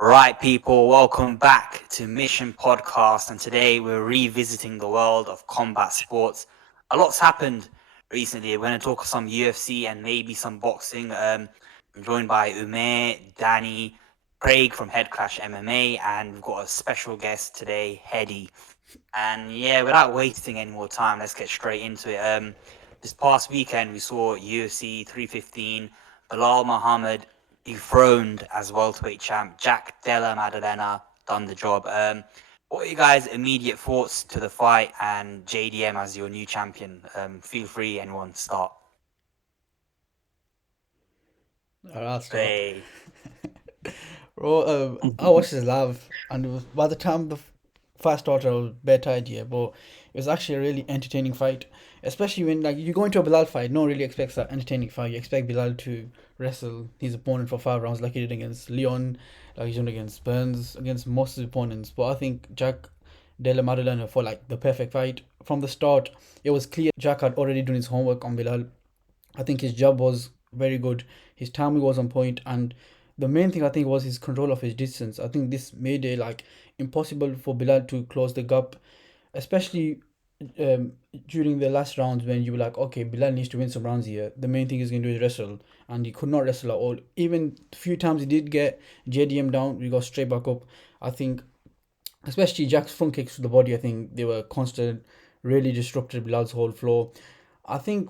Right, people, welcome back to Mission Podcast. And today we're revisiting the world of combat sports. A lot's happened recently. We're going to talk some UFC and maybe some boxing. I'm joined by Umair, Danny, Craig from Head Clash MMA, and we've got a special guest today, Hedy. And yeah, without wasting any more time, let's get straight into it. This past weekend, we saw UFC 315, Bilal Muhammad dethroned as welterweight champ. Jack Della Maddalena done the job. What are you guys' immediate thoughts to the fight and JDM as your new champion? Feel free, anyone, to start. I'll start. Hey. Bro, I watched this live, and by the time the fight started, I was bad idea, but it was actually a really entertaining fight. Especially when like you go into a Bilal fight, no one really expects that entertaining fight. You expect Bilal to wrestle his opponent for 5 rounds, like he did against Leon, like he's done against Burns, against most of his opponents. But I think Jack Della Maddalena for like the perfect fight from the start. It was clear Jack had already done his homework on Bilal. I think his job was very good. His timing was on point, and the main thing I think was his control of his distance. I think this made it like impossible for Bilal to close the gap, especially um, during the last rounds when you were like, okay, Bilal needs to win some rounds here. The main thing he's going to do is wrestle, and he could not wrestle at all. Even a few times he did get JDM down, we got straight back up. I think, especially Jack's front kicks to the body, I think they were constant, really disrupted Bilal's whole flow. I think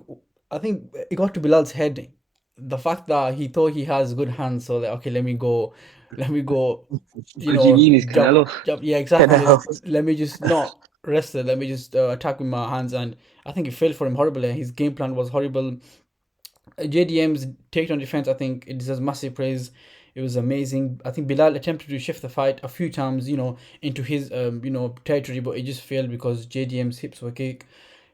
I think it got to Bilal's head. The fact that he thought he has good hands, so like okay, let me go, What do you mean, is jump, Canelo? jump. Yeah, exactly. Canelo. Let me just not wrestle. Let me just attack with my hands. And I think it failed for him horribly. His game plan was horrible. JDM's takedown defense, I think it deserves massive praise. It was amazing. I think Bilal attempted to shift the fight a few times, into his territory, but it just failed because JDM's hips were kick.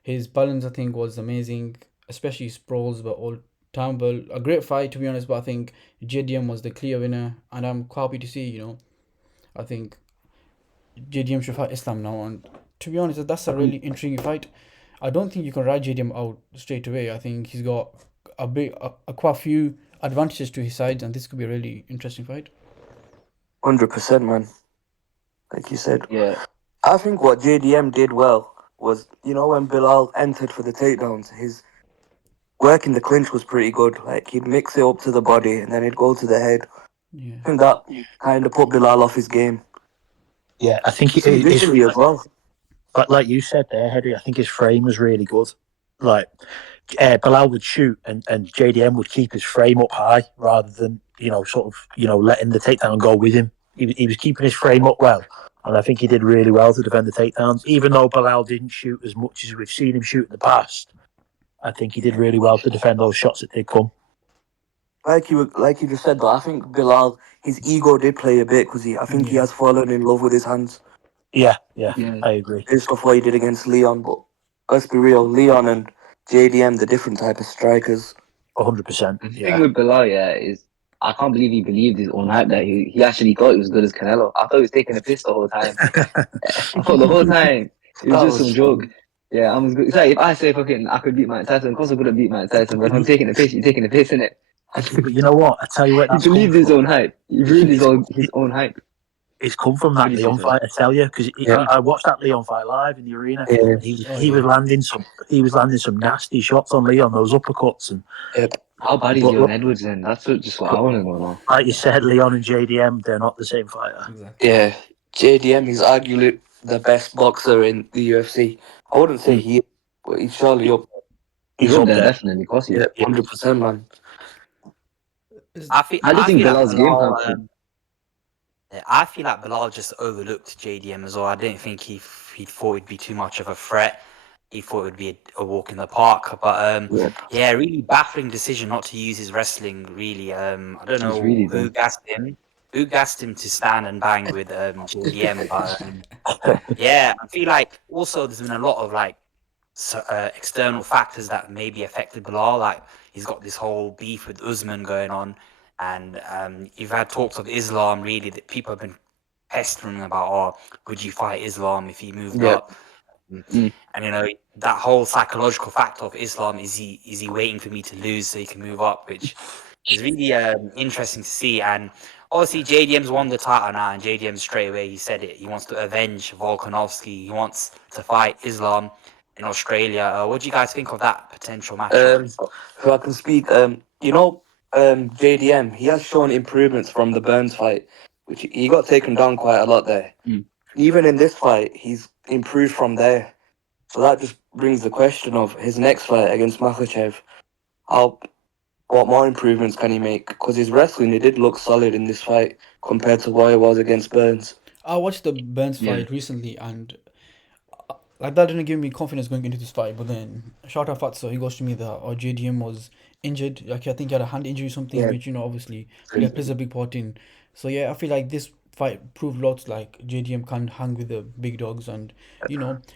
His balance, I think, was amazing, especially his sprawls were all time. Well, a great fight to be honest, but I think JDM was the clear winner, and I'm quite happy to see. I think JDM should fight Islam now, and to be honest, that's a really intriguing fight. I don't think you can ride JDM out straight away. I think he's got quite a few advantages to his side, and this could be a really interesting fight. 100%, man. Like you said. Yeah, I think what JDM did well was, when Bilal entered for the takedowns, his work in the clinch was pretty good. Like, he'd mix it up to the body and then he'd go to the head. Yeah, I think that kind of put Bilal off his game. Yeah, I think You see visually as well. like you said there, Henry. I think his frame was really good. Like Bilal would shoot, and JDM would keep his frame up high rather than letting the takedown go with him. He was keeping his frame up well, and I think he did really well to defend the takedowns. Even though Bilal didn't shoot as much as we've seen him shoot in the past, I think he did really well to defend those shots that did come. Like you just said, though, I think Bilal, his ego did play a bit because I think he yeah, has fallen in love with his hands Yeah, yeah. I agree. based off what he did against Leon. But let's be real, Leon and JDM, the different type of strikers. 100%. The thing Yeah, with Bilal, yeah, is I can't believe he believed his own hype that he actually thought he was good as Canelo. I thought he was taking a piss the whole time. I thought the whole time it was That just some was joke. Yeah, I'm as good. It's like if I say fucking I could beat Mike Tyson, of course I couldn't beat Mike Tyson, but if I'm taking a piss, you're taking a piss, innit? but you know what? I tell you where He that's come believed his from. own hype. He ruined his own hype. It's come from What that do you say, Leon sir? fight. I tell you, because yeah, I watched that Leon fight live in the arena. yeah, And he oh he was yeah. landing some nasty shots on Leon, those uppercuts, and yeah. How bad is but Leon Edwards then? That's just what I want to know now. like you said, Leon and JDM, they're not the same fighter. Exactly. Yeah, JDM is arguably the best boxer in the UFC. I wouldn't say Mm. he is, but he's surely up. He's He's up up there there. definitely, of course he Yeah, is. 100%, man. It's- I just I think feel like Bilal's game Bilal. plan. I feel like Bilal just overlooked JDM as well. I didn't think he thought it'd be too much of a threat. He thought it would be a walk in the park. But Yeah, yeah, really baffling decision not to use his wrestling. Really, I don't He's know really who dumb. gassed him. Who gassed him to stand and bang with JDM? But yeah, I feel like also there's been a lot of like external factors that maybe affected Bilal. Like he's got this whole beef with Usman going on, and you've had talks of Islam. Really, that people have been pestering about, oh, would you fight Islam if he moved yeah, up? Mm. And that whole psychological factor of Islam, is he waiting for me to lose so he can move up, which is really interesting to see. And obviously JDM's won the title now, and JDM straight away he said it. He wants to avenge Volkanovski. He wants to fight Islam in Australia. What do you guys think of that potential matchup? If I can speak, JDM, he has shown improvements from the Burns fight, which he got taken down quite a lot there. Mm. Even in this fight, he's improved from there. So that just brings the question of his next fight against Makhachev. What more improvements can he make? Because his wrestling, it did look solid in this fight compared to what it was against Burns. I watched the Burns Yeah. fight recently, and like that didn't give me confidence going into this fight. But then shout out Fatso, he goes to me that JDM was injured. Like I think he had a hand injury or something, Yeah. which obviously plays a big part in. So yeah, I feel like this fight proved lots like JDM can't hang with the big dogs, and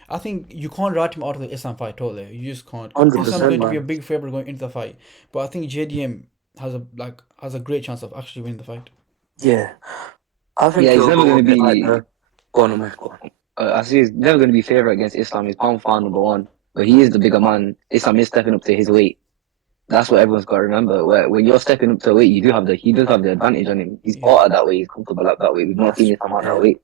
I think you can't write him out of the Islam fight totally. You just can't. 100%, Islam's going to be a man. big favorite going into the fight, but I think JDM has a great chance of actually winning the fight. Yeah. I think Yeah, he's he'll never go going a to bit like be. the... Go on, Amir, go on. I see he's never going to be favourite against Islam. He's pound for pound number one, but he is the bigger man. Islam is stepping up to his weight. That's what everyone's got to remember. When you're stepping up to a weight, he does have the advantage on him. He's fought at that weight. He's comfortable at that weight. We've not seen Islam at that weight.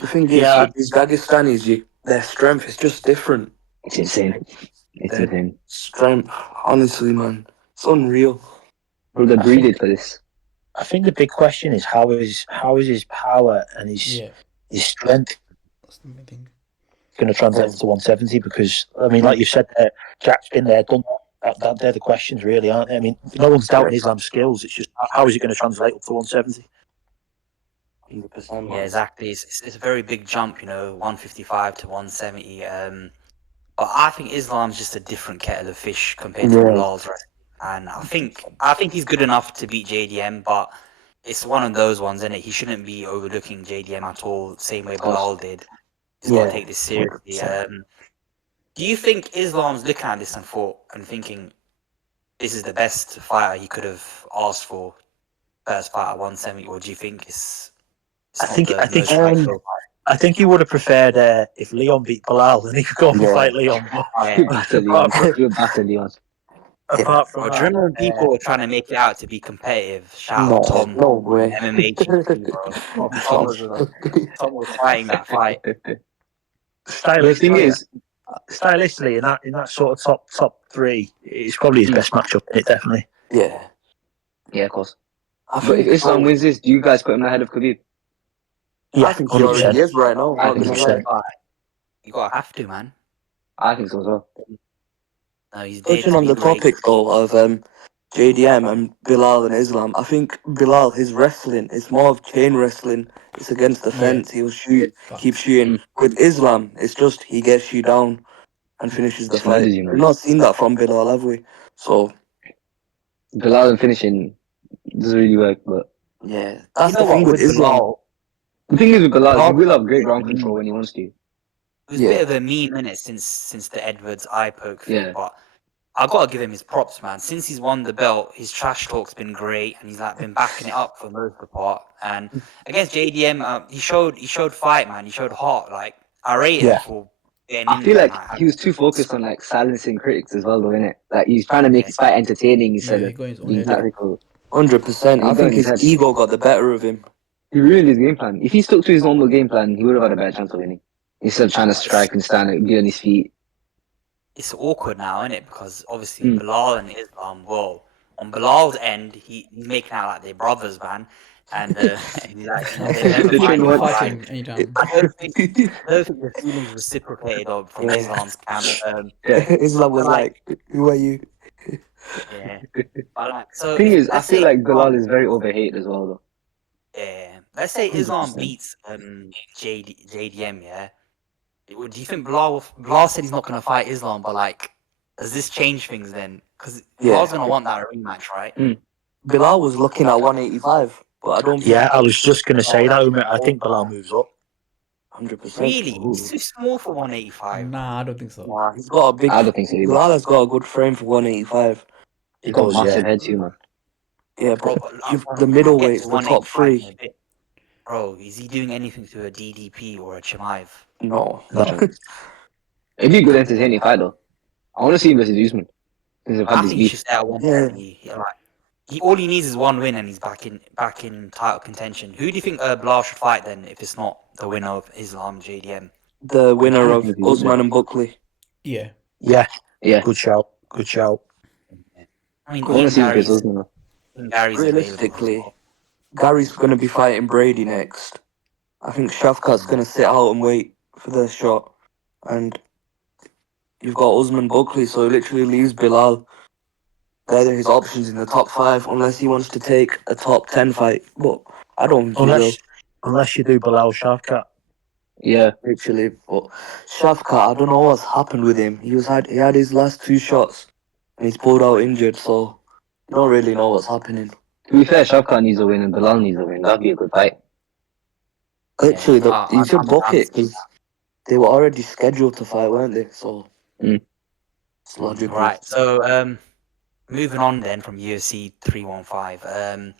The thing is, Yeah. these Dagestanis, their strength is just different. It's insane. It's Their insane. strength, honestly, man, it's unreal. Bro, they're I think- breeded for this. I think the big question is how is his power and his strength That's the main thing. going to translate to 170? Because I mean, like you said, Jack's been there, done that. They're the questions, really, aren't they? I mean, no one's doubting Islam's skills. It's just how is it going to translate up to 170? 100%, Yeah, exactly. It's a very big jump, 155 to 170. But I think Islam's just a different kettle of fish compared to Bilal's wrestling. And I think he's good enough to beat JDM, but it's one of those ones, isn't it? He shouldn't be overlooking JDM at all, same way Bilal did. He's got to take this seriously. Do you think Islam's looking at this and thinking this is the best fighter he could have asked for, first fight at 170, or do you think it's I not think- the I think- most ideal fight? I think he would have preferred if Leon beat Bilal, and he could go and fight Leon. But Batter Leon. He'll batter Leon. apart from Or that, do you remember when people were trying to make it out to be competitive? Shout out Tom, no way. MMA GP, bro. Tom was fighting that fight. The thing is, stylistically, in that sort of top three, it's probably his best matchup. Definitely. Yeah. yeah, of course. I But if think Islam wins this, do you guys put him ahead of Khabib? Yeah, I think he already 100%. is right now. I Not think gonna so. lie. You gotta have to, man. I think so as well. No, he's there Touching to on be the great. topic though of JDM and Bilal and Islam, I think Bilal, his wrestling is more of chain wrestling. It's against the fence. He'll shoot, keep shooting. With Islam, it's just he gets you down and finishes the Just fight. murders you, man. We've not seen that from Bilal, have we? So Bilal and finishing doesn't really work, but yeah, that's You know the thing what, with with Islam. Bilal, the thing is with Bilal, Bilal- he will have great ground control when he wants to. it was a Yeah. bit of a meme, innit, since the Edwards eye poke thing, Yeah. but I gotta give him his props, man. Since he's won the belt, his trash talk's been great, and he's been backing it up for most of the part. And against JDM, he showed fight, man. He showed heart. Like I rate him for getting I in feel there. like he was too focused on silencing critics as well, though, innit? Like he's trying to make his fight entertaining instead he of got his own being head. tactical. 100%. I He think got his his head. ego got the better of him. He ruined his game plan. If he stuck to his normal game plan, he would have had a better chance of winning. Instead of trying to strike and stand and be on his feet. It's awkward now, isn't it? Because obviously Bilal and Islam, well, on Bilal's end, he's making out like they're brothers, man. And he's like, they're never They fighting. train one Fighting anytime. I don't think the feelings reciprocated from Islam's camp. Islam was like, who are you? Yeah. But so Thing is, I let's feel say like Bilal is very overhated as well, though. yeah, let's say Islam beats JDM, yeah. Do you think Bilal said he's not gonna fight Islam, but like, does this change things then? Because Bilal's gonna want that rematch, right? Bilal was looking at 185, but I don't think Yeah, I was just going to say that. Umar. I think Bilal moves up. 100%. Really? He's too small for 185. Nah, I don't think so. Nah, he's got a big. I don't think so either. Bilal has got a good frame for 185. He's got does, massive yeah. head too, man. Yeah, Bro, but but the middleweights, the top 185 three. in a bit. Bro, is he doing anything to a DDP or a Chimaev? No. It'd be a good entertaining fight, though. I want to see him versus Usman. Because they've had I this think he beef. should stay at 170. Yeah, like, all he needs is one win, and he's back in title contention. Who do you think Bilal should fight then, if it's not the winner of Islam JDM? The winner don't of think he would Usman and Buckley. Yeah. Yeah, Yeah. good shout. Good shout. I mean, I want to Ian see Chris Gary's Usman. Realistically, Gary's going to be fighting Brady next. I think Shavkat's going to sit out and wait for the shot. And you've got Usman Buckley, so it literally leaves Bilal. They're his options in the top 5, unless he wants to take a top 10 fight. But I don't think he will. Unless you do Bilal Shavkat. Yeah. Literally. But Shavkat, I don't know what's happened with him. He had his last 2 shots, and he's pulled out injured, so you don't really know what's happening. To be fair, Shavkat needs a win and Bilal needs a win. That'd be a good fight. Literally, Yeah, you should book I'm it, because they were already scheduled to fight, weren't they? So it's logical. Right. So moving on then from UFC 315.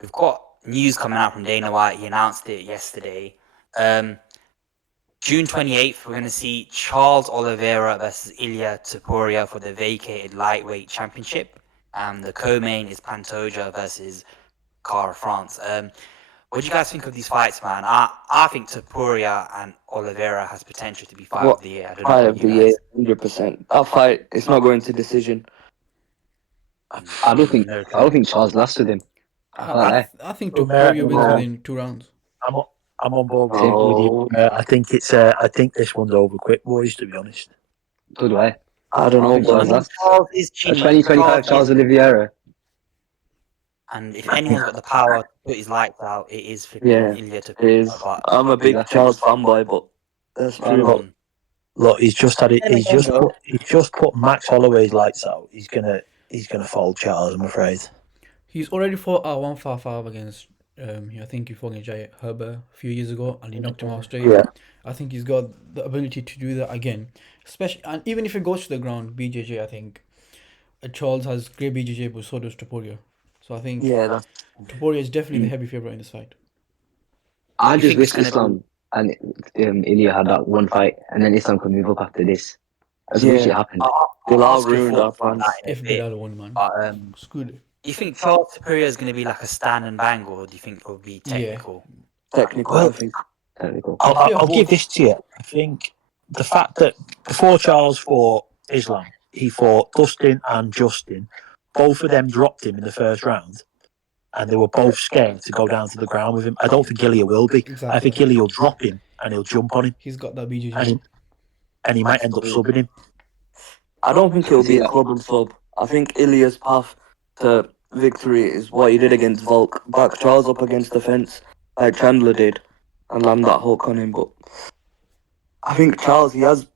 We've got news coming out from Dana White. He announced it yesterday. June 28th, we're going to see Charles Oliveira versus Ilya Topuria for the vacated lightweight championship. And the co-main is Pantoja versus Cara France. What do you guys think of these fights, man? I think Topuria and Oliveira has potential to be fight of the year. I don't know Fight about of you the year, guys. 100%. That fight, it's not going to decision. I don't think Charles lasts with him. I can't lie. I think So, Topuria wins no. within 2 rounds. I'm on board with No. you. I think this one's over quick, boys. To be honest. So do I. I don't know, think but Charles lasts. Charles is A cheap. 2025 Charles Oliveira. And if anyone's got the power to put his lights out, it is flipping Yeah, Ilya it Topuria. is. But I'm a big Exactly. Charles fanboy, but that's true. Look, he's just had it. Then again, though- He's just put Max Holloway's lights out. He's gonna fold Charles. I'm afraid. He's already fought 155 against. I think he fought against Jay Herbert a few years ago, and he knocked him out straight. Yeah. I think he's got the ability to do that again, especially, and even if it goes to the ground, BJJ. I think Charles has great BJJ, but so does Topuria. So I think Topuria is definitely the heavy favorite in this fight. I You just think wish it's gonna Islam and Ilya had that one fight, and then Islam could move up after this. I just wish it happened. Bilal ruined our plans. If Bilal won, man, But screwed it. do you think Charles Topuria is going to be like a stand and bang, or do you think it'll be technical? Technical, Well, I think. Technical. I'll give this to you. I think the fact that before Charles fought Islam, he fought Dustin and Justin. Both of them dropped him in the first round, and they were both scared to go down to the ground with him. I don't think Ilya will be. Exactly. I think Ilya will drop him and he'll jump on him, He's got that BJJ. and he might end up subbing him. I don't think it'll be a club and sub. I think Ilya's path to victory is what he did against Volk. Back Charles up against the fence, like Chandler did, and land that hook on him. But I think Charles, he has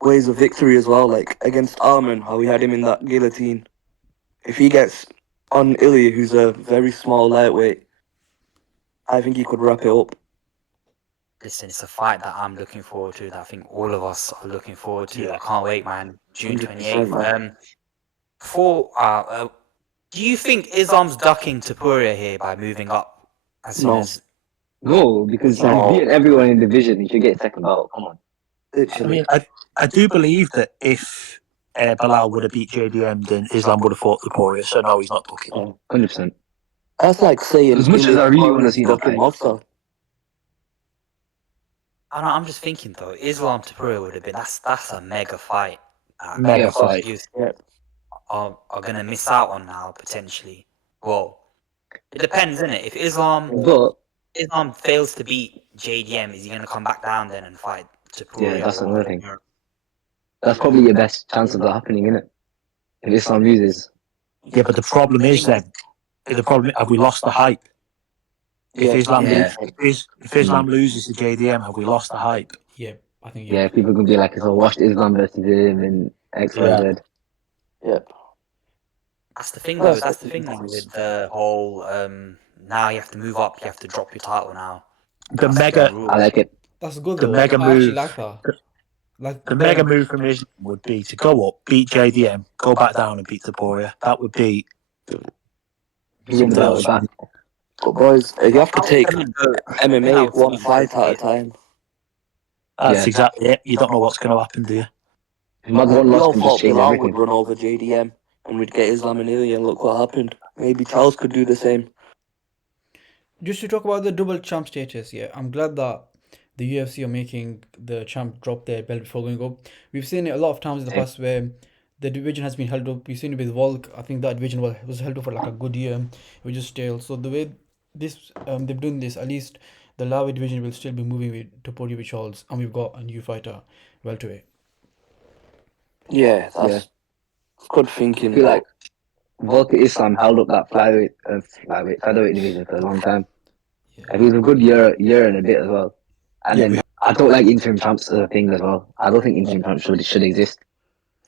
ways of victory as well, like against Arman, how we had him in that guillotine. If he gets on Ilya, who's a very small lightweight, I think he could wrap it up. Listen, it's a fight that I'm looking forward to, that I think all of us are looking forward to. I can't wait, man. June 28th. Do you think Islam's ducking Topuria here by moving up as soon as... No, because he's beaten everyone in the division. He should get second belt. Come on. I mean, I do believe that if Bilal would have beat JDM, then Islam would have fought Topuria. So no, he's not ducking. 100%. That's like saying As much as I really want to see that fight. I'm just thinking though, Islam Topuria would have been that's a mega fight. Mega fight. Are gonna miss out on now potentially. Well, it depends, isn't it? If Islam fails to beat JDM, is he gonna come back down then and fight Topuria? Yeah, that's another thing. That's probably your best chance of that happening, isn't it? If Islam loses. Yeah, but the problem is then, have we lost the hype? If Islam loses to JDM, have we lost the hype? Yeah, I think. Yeah, people could be like, "It's a washed Islam versus him and X, Y, Z." Yeah. That's the thing, though. That's the thing with the whole. Now you have to move up. You have to drop your title now. I like it. That's good. The though. mega I actually move. like that. The mega move from Islam would be to go up, beat JDM, go back down and beat Topuria. That would be something else. But boys, you have to take MMA one fight at a time. That's exactly it. You don't know what's going to happen, do you? If Mad one lost, can just change Bilal everything. would run over JDM. and we'd get Islam and Ilya, and look what happened. Maybe Charles could do the same. Just to talk about the double champ status, yeah, I'm glad that the UFC are making the champ drop their belt before going up. We've seen it a lot of times in the past where the division has been held up. We've seen it with Volk. I think that division was held up for like a good year. It was just stale. So the way they've done this, at least the lightweight division will still be moving with Topuria with Charles, and we've got a new fighter welterweight. Yeah, that's good thinking. I feel like Volker Islam held up that featherweight division for a long time. Yeah. It was a good year and a bit as well. And then I don't like interim champs as a thing as well. I don't think interim champs should exist.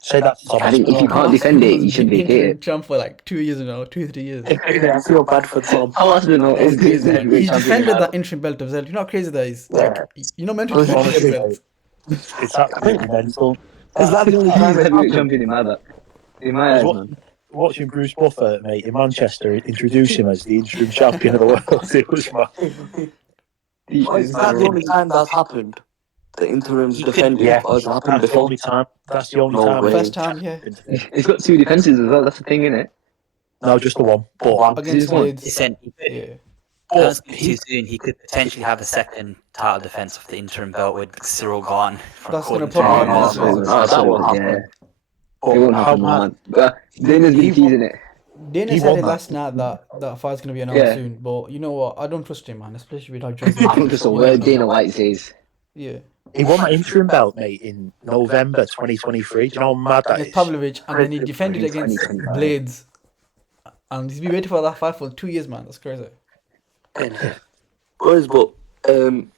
Say that to Thomas. I think if you can't defend it, you should vacate interim it. champ for like 2 years now, 2-3 years. I feel bad for Tom. How else do you know? It's crazy. He's He's defended that interim belt himself. You know how crazy that is? Like, you're not meant to defend Honestly, interim belts. It's absolutely mental. Is that the only time He's it heavyweight happened? champion in my eyes, man. Watching Bruce Buffer, mate, in Manchester, introduce him as the interim champion of the world. It was mad. Is that the only time that's happened? The interim's He could- defended, Yeah, or has it happened that's the before? only time. That's the only No time. way. First time, yeah. He's got 2 defenses as well. That's the thing, innit? No, just the one. But Against This one. Blades. Listen, Yeah. don't speak too soon. He could potentially have a second title defense of the interim belt with Cyril gone. That's gonna according to probably Roundup. happen. That won't happen. It won't how happen, mad? man. But Dana's been teasing it. Dana He said won it that. last night that fight's gonna be announced Yeah. soon, but you know what? I don't trust him, man. Especially with how John's I don't just a word Dana White says. Yeah. he won that interim belt, mate, in November 2023. Do you know how mad that Against is? Pavlovich, and then he defended against 2025. Blades, and he's been waiting for that fight for 2 years, man. That's crazy. Boys, but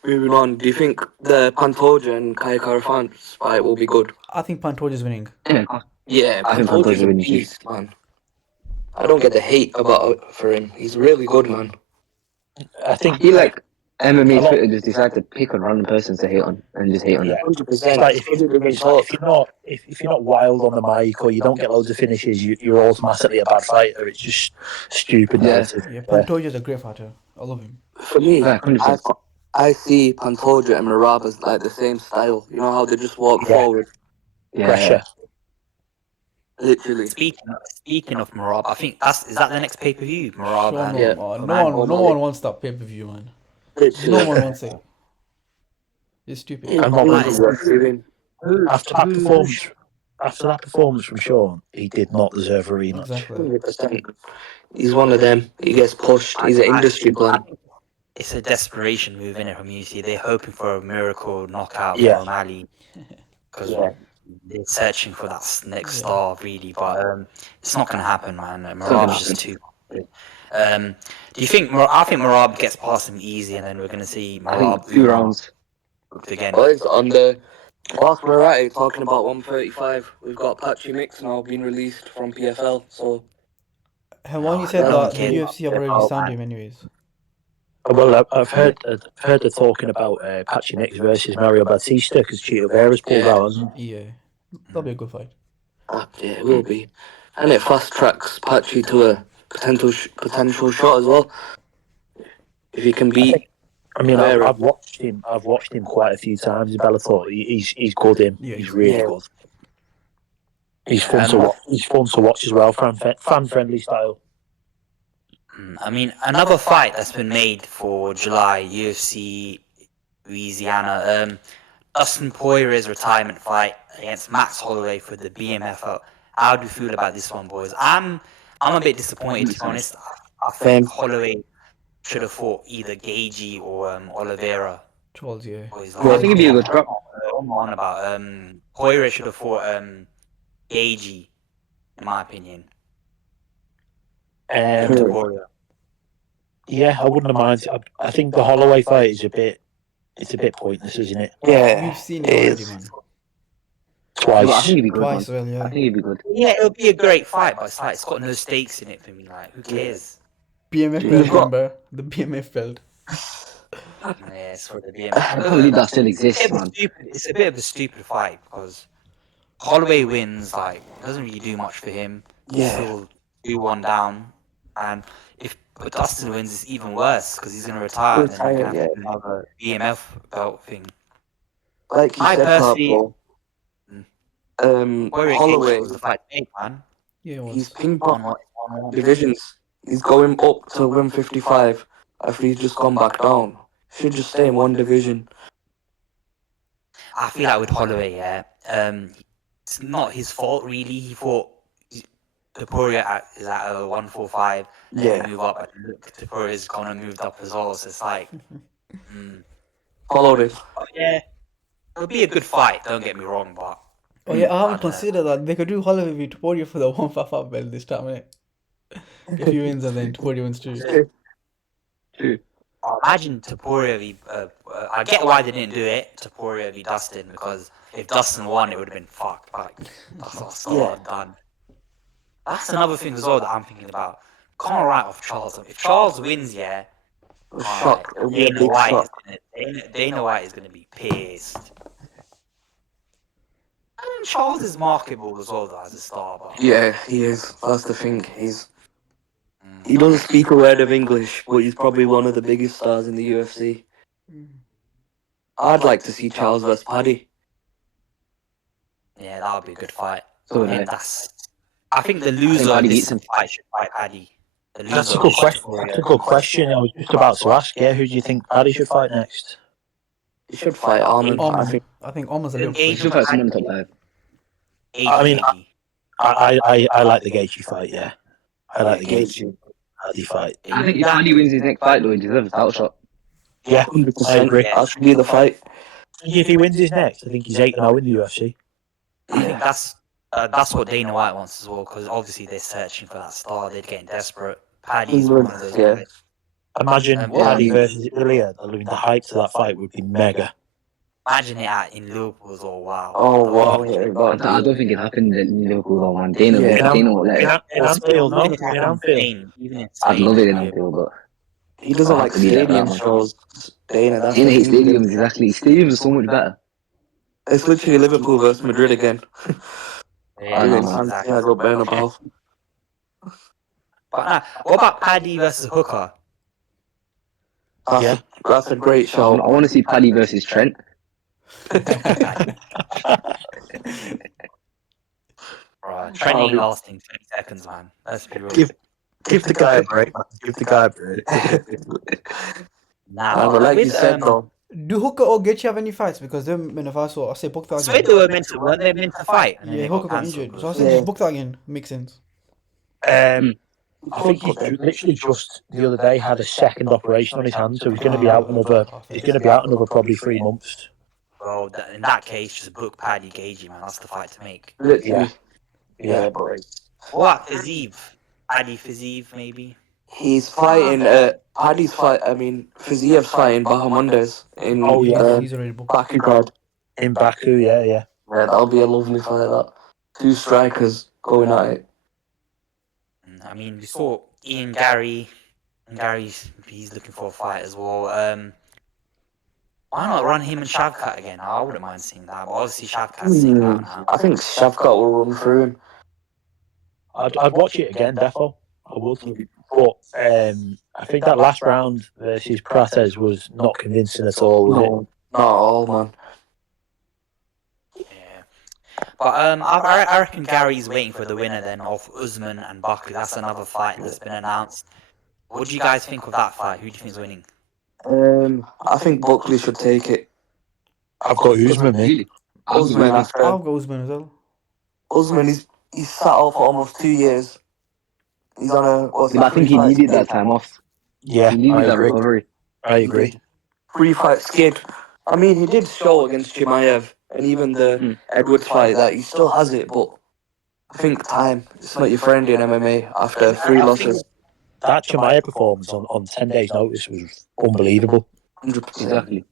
moving on, do you think the Pantoja and Kai Kara-France fight will be good? I think Pantoja's winning. Yeah, I think Pantoja's Pantoja's a winning too. beast, man. I don't get the hate about for him. He's really good, man. I think He like MMA Twitter just decided to pick on random persons to hate on and just hate on Yeah. them. 100%. It's like if you're not wild on the mic or you don't get loads of finishes, you're automatically a bad fighter. It's just stupid Yeah. narrative. Yeah, Pantoja's a great fighter. I love him. For me, Yeah, 100%. I see Pantoja and Merab as like the same style. You know how they just walk Yeah. forward? Pressure. Literally. Speaking of Merab, I think is that the next pay-per-view? Merab Sure, and Yeah. no one wants that pay per view, man. Literally. No one wants it. It's stupid. I'm not Nice. really Worth doing. after that performance from Sean, he did not deserve a rematch. Exactly. 100%. He's one of them. He gets pushed. He's an industry plant. It's a desperation move in it from UC. They're hoping for a miracle knockout Yeah. from O'Malley because Yeah. they're searching for that next Yeah. star, really. But it's not going to happen, man. gonna Merab's just too good. Do you think? I think Merab gets past him easy, and then we're going to see I Merab think 2 rounds. again. Boys, on the whilst we're at it, talking about 135, we've got Patchy Mix now being released from PFL. So Hermione said no that one the cares UFC have about already that, signed man. him, anyways. Well, I've heard her talking about Patchy Mix versus Mario Batista because Chito Vera's pulled Yeah. out, hasn't Yeah, that'll be a good fight. yeah, it will be, and it fast tracks Patchy to a potential shot as well. If he can beat, I mean, Vera. I've watched him quite a few times in Bellator. He's good in. Yeah, He's really yeah. good. He's fun to watch. He's fun to watch as well. Fan friendly style. I mean, another fight that's been made for July, UFC Louisiana. Dustin Poirier's retirement fight against Max Holloway for the BMF. How do you feel about this one, boys? I'm a bit disappointed, to be honest. I think Holloway should have fought either Gagey or Oliveira. Charles, yeah. Boys, I think it'd be a good drop. I'm on about Poirier should have fought Gagey, in my opinion. Topuria. Yeah, I wouldn't have minded. I think the Holloway fight is a bit pointless, isn't it? Yeah, We've seen it already, is. man. Yeah, but I Twice. think it'd be good, Twice, man. well, yeah. I think it'd be good. Yeah, it'll be a great fight, but it's got no stakes in it for me. Like, who cares? BMF You've belt, got- remember? The BMF belt. Yeah, it's for the I can't believe BMF. that still exists, man. It's a bit of a stupid fight because Holloway wins, like, doesn't really do much for him. Yeah. Still 2-1 down. And if Dustin wins, it's even worse because he's going to retire and then they're going to have to do another BMF belt thing. Like you I said, personally- Pablo, Poirier Holloway. was the fight to make, man. Yeah, it He's was. ping pong divisions. He's going up to 155 after he's just gone back down. Should just stay in one division. I feel like with Holloway, it's not his fault really. He thought Topuria is at a 145, Yeah. move up, and look, Topuria's kind of moved up as well. So it's like, Followed it. yeah, it'll be a good fight. Don't get me wrong, but Oh yeah, I haven't don't know. considered that. They could do Holloway v Topuria for the 155 belt this time, innit? If he wins and then Topuria wins too. True. Imagine Topuria v. I get why they didn't do it. Topuria v Dustin, because if Dustin won, it would have been fucked. Like that's so done. That's another thing as well that I'm thinking about. Can't write off Charles. If Charles wins, can't Shock. write. It'll be a big shock. Dana White is gonna be pissed. And Charles is marketable as well, though, as a star. But Yeah, he is. That's the thing. He doesn't speak a word of English, but he's probably one of the biggest stars in the UFC. I'd like to see Charles vs. Paddy. yeah, that would be a good fight. So And nice. that's. I think the loser of Paddy this beats him. fight should fight Paddy. The loser That's a of good this question. Topuria. That's a good question. I was just about to ask. Yeah, who do you think Paddy should fight next? He should fight Arman. I think Oman's a little He Engage should fight someone in the top 5. I mean, Gaethje. I like the Gaethje fight. Yeah, I like the Gaethje. Paddy fight. I think if Paddy wins his next fight, though, he deserves a title shot. Yeah, 100%. I agree. That should be the fight. If he wins his next, I think he's 8-0 in the UFC. I think that's what Dana White wants as well, because obviously they're searching for that star. They're getting desperate. Paddy's one of those Yeah. guys. Imagine Yeah, Paddy I mean- versus Ilya. I mean, the hype to that fight would be mega. Imagine it in Liverpool as well. Wow. Oh, wow. Yeah, I don't think it happened in Liverpool, though, man. Dana Yeah. won't let it. In Anfield, no? Even if it In happened Anfield. in Spain, even in I'd Spain, love it in yeah. Anfield, but He doesn't I'll like have to leave it at that, stadium man. shows. Dana, that's Dana the hates thing. stadiums, exactly. Stadiums are so much better. It's literally Liverpool versus Madrid again. I know, Doing man. Santiago Bernabeu. But what about Paddy versus Hooker? That's a great I show. want to see Paddy versus Trent. Right, Trent ain't lasting 20 seconds, man. Let's be real. Give the guy a break, man. Give the guy a break. Nah, But like you with, said, though, Do Hooker or Gaethje have any fights? Because they're meant to fight, so I say book that I swear again. they weren't they meant to fight? And then Yeah, they Hooker got cancelled injured. So I because- said just book that again. Makes sense. I think he's literally just the other day had a second operation on his hand, so he's going to be out another. He's going to be out another probably 3 months. Well, in that case, just book Paddy Gaethje, man. That's the fight to make. literally. Yeah. Yeah, boy. What? Fiziev? Paddy Fiziev, maybe? He's fighting, Paddy's fight, I mean, Fiziev's fighting Bahamondes in Oh, yeah. He's already booked. Baku card. In Baku, yeah. Yeah, that'll be a lovely fight, that. 2 strikers going at it. I mean, we saw Ian Gary. And he's looking for a fight as well. Why not run him and Shavkat again? I wouldn't mind seeing that. But obviously, Shavkat's seen that now. I think Shavkat will run through him. I'd watch it again, defo. I would. But I think that last round versus Prates was not convincing at all, was it? No, not at all, man. Yeah. But I reckon Gary's waiting for the winner then of Usman and Buckley. That's another fight that's been announced. What do you guys think of that fight? Who do you think is winning? I think Buckley should take it. I've got Usman, mate. Really? Usman after I'll go Usman as well. Usman, he's sat out for almost 2 years. He's on a But I think he needed that time off. Yeah, He needed I that agree. recovery. I agree. 3-fight skid. I mean, he did show against Chimaev and even the Edwards fight that he still has it, but I think time. It's not your friend in MMA after 3 losses. That Chimaev performance on 10 days' notice was unbelievable. 100%. Exactly.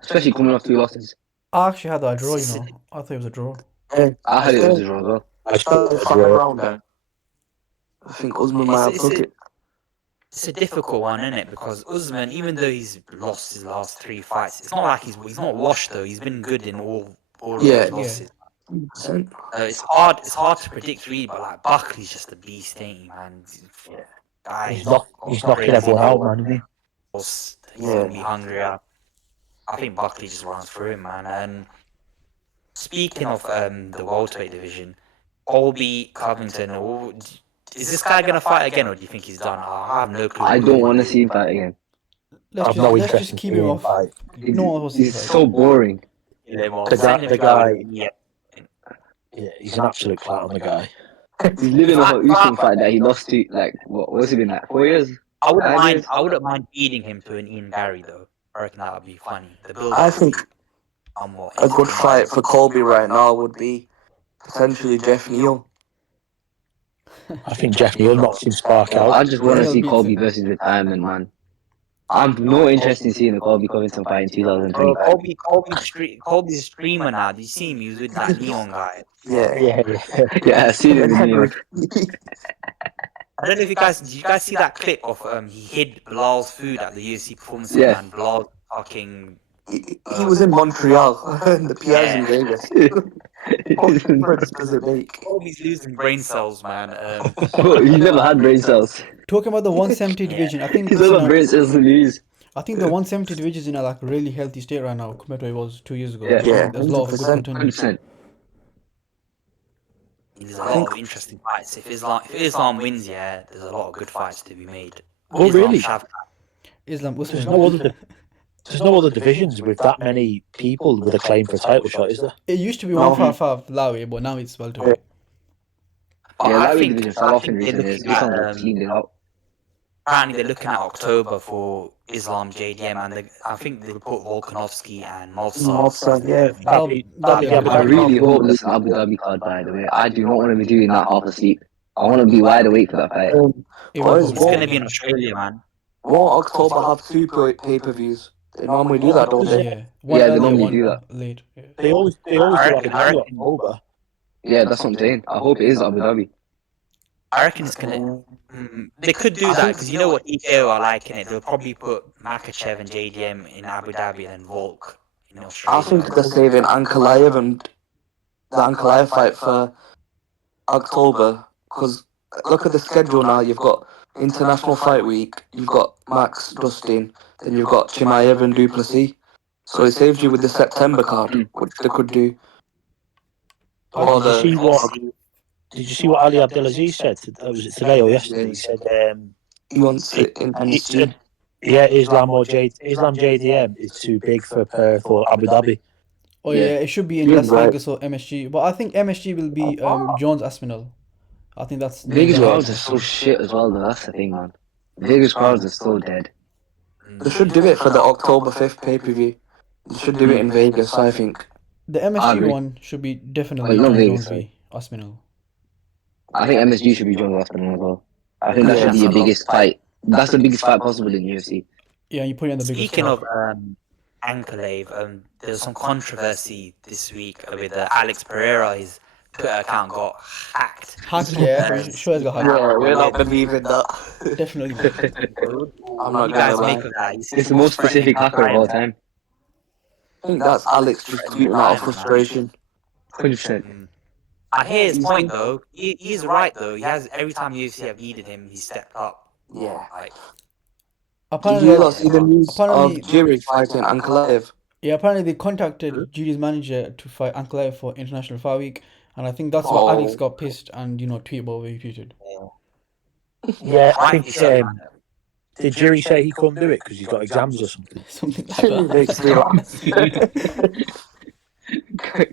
Especially coming off 2 losses. I actually had that draw, you know. I thought it was a draw. I had it as a draw as well. I still I think Usman might have took it. It's a difficult one, isn't it? Because Usman, even though he's lost his last 3 fights, it's not like he's not washed though. He's been good in all of Yeah. his losses. 100%. It's hard to predict really, but like Buckley's just a beast, ain't he, man? Guy, he's knocking everyone out, man, isn't he? He's gonna be hungrier. I think Buckley just runs through him, man. And speaking of the welterweight division, Colby Covington. Is this guy gonna fight again, or do you think he's done? I have no clue. I what don't he's want to doing. see him fight again. I've no let's interest just in keep seeing him him off. fight. No one wants to see him He's fight. so boring. Yeah, well, The send him guy- to WWE. Yeah. Yeah, he's an absolute clown, the guy. He's living off an If I- Usyk fight that he lost to, like, what's it been, like, 4 years? I wouldn't 5 mind. years? I wouldn't mind beating him to an Ian Gary though. I reckon that would be funny. The build I up would think be somewhat a good entertaining. fight for Colby right now would be potentially Jeff Neal. I think Jeff Neal knocks him spark out. I just want to Neil see beats Colby him. versus retirement, man. I'm no interest in seeing the Colby Covington fight in 2003. Colby's a streamer now. Did you see him? He was with that neon guy. Yeah. Yeah. Yeah, I seen him in New York. I don't know if you guys did. You guys see that clip of he hid Bilal's food at the UFC performance Yeah. and Bilal fucking He was in Montreal in the Piers in Vegas. What difference does it make? Colby's losing brain cells, man. Bro, he's never had brain cells. Talking about the 170 division, I think He's it's never in got a, brain cells to lose. I think the 170 division is in a like really healthy state right now compared to what it was 2 years ago. Yeah. I think Yeah, there's a lot of good 100%. contenders. 100%. There's a lot of interesting fights. If Islam wins, yeah, there's a lot of good fights to be made. Oh, really? Islam There's Usman. no other divisions with that many people with a claim for a title shot, is there? It used to be No. 155 Lawi, but now it's welterweight. Yeah, I that think division fell off in they're recent years. looking Islam at, just cleaned it out. apparently they're looking at October for Islam JDM, and I think they put Volkanovski and Movsar, yeah. That'll be Yeah, a good but I fight. really hope that's an Abu Dhabi card, by the way. I do not want to be doing that half asleep. I want to be wide awake for that fight. It Boys, was it's going to be in Australia, man. Won't October have two pay-per-views? They normally do that, don't they? Yeah, one Yeah, they earlier, normally one do that. late. Yeah. They always do Abu I Dhabi reckon- October. Yeah, that's what I'm saying. I hope it is Abu Dhabi. I reckon it's gonna. They could do that because you know what TKO are like in it. They'll probably put Makachev and JDM in Abu Dhabi and then Volk in Australia. I think they're saving Ankalaev and the Ankalaev fight for October because look at the schedule now. You've got International Fight Week, you've got Max Dustin, then you've got Chimaev and Duplessis. So it saves you with the September card, which they could do. Or Did you see the what? Did you see what Ali Abdelaziz said? Was it today or yesterday? He said, he wants it in he MSG. said yeah, Islam JDM is too big for Perth or Abu Dhabi. Oh yeah, Yeah. it should be in Yeah, Las right. Vegas or MSG. But I think MSG will be Jones Aspinall. I think that's Vegas yeah. crowds are so shit as well, though. That's the thing, man. Vegas crowds are so dead. They should do it for the October 5th pay-per-view. They should do it in Vegas, I think. The I MSG agree. one should be definitely not John Vegas, Jones sorry. v Aspinall. I think MSG should be John Westman as well. I think that Yeah, should be the that's a lot. biggest fight. That's the biggest fight possible in UFC. Yeah, you put it on the biggest. Speaking card. of Ankalaev, there's some controversy this week with Alex Pereira. His Twitter account got hacked. Hacked, yeah, sure has got hacked. Yeah, we're not believing that. Definitely. I'm What not do you guys gonna lie. make of that? It's the most specific hacker of all time. I think that's Alex just tweeting out of frustration. 100%. I hear his point though. He's right though. He has every time UFC have needed him, he stepped up. Yeah. Like Did Apparently, you not see the news of apparently, Jiri fighting Ankalaev? yeah, apparently they contacted Judy's manager to fight Ankalaev for International Fight Week, and I think that's why Alex got pissed and tweet about what he tweeted. Yeah, I rightly think. so. Did Jiri say he couldn't do it because he's got exams or something? Something like that. Makes me laugh.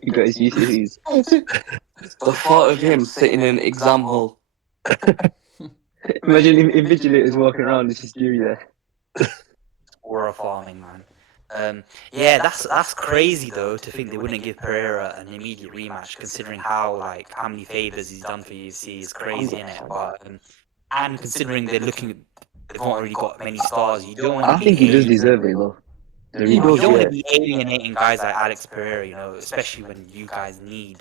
He got his GCSEs. The thought of him sitting in exam hall. Imagine invigilators walking around, it's just you there. Horror farming, man. Yeah, that's crazy though to think they wouldn't give Pereira an immediate rematch, considering how many favors he's done for UFC is crazy, innit? But and considering they've not really got many stars, you don't want to I think he does deserve it, though. You does, don't want yeah. to be alienating guys like Alex Pereira, especially when you guys need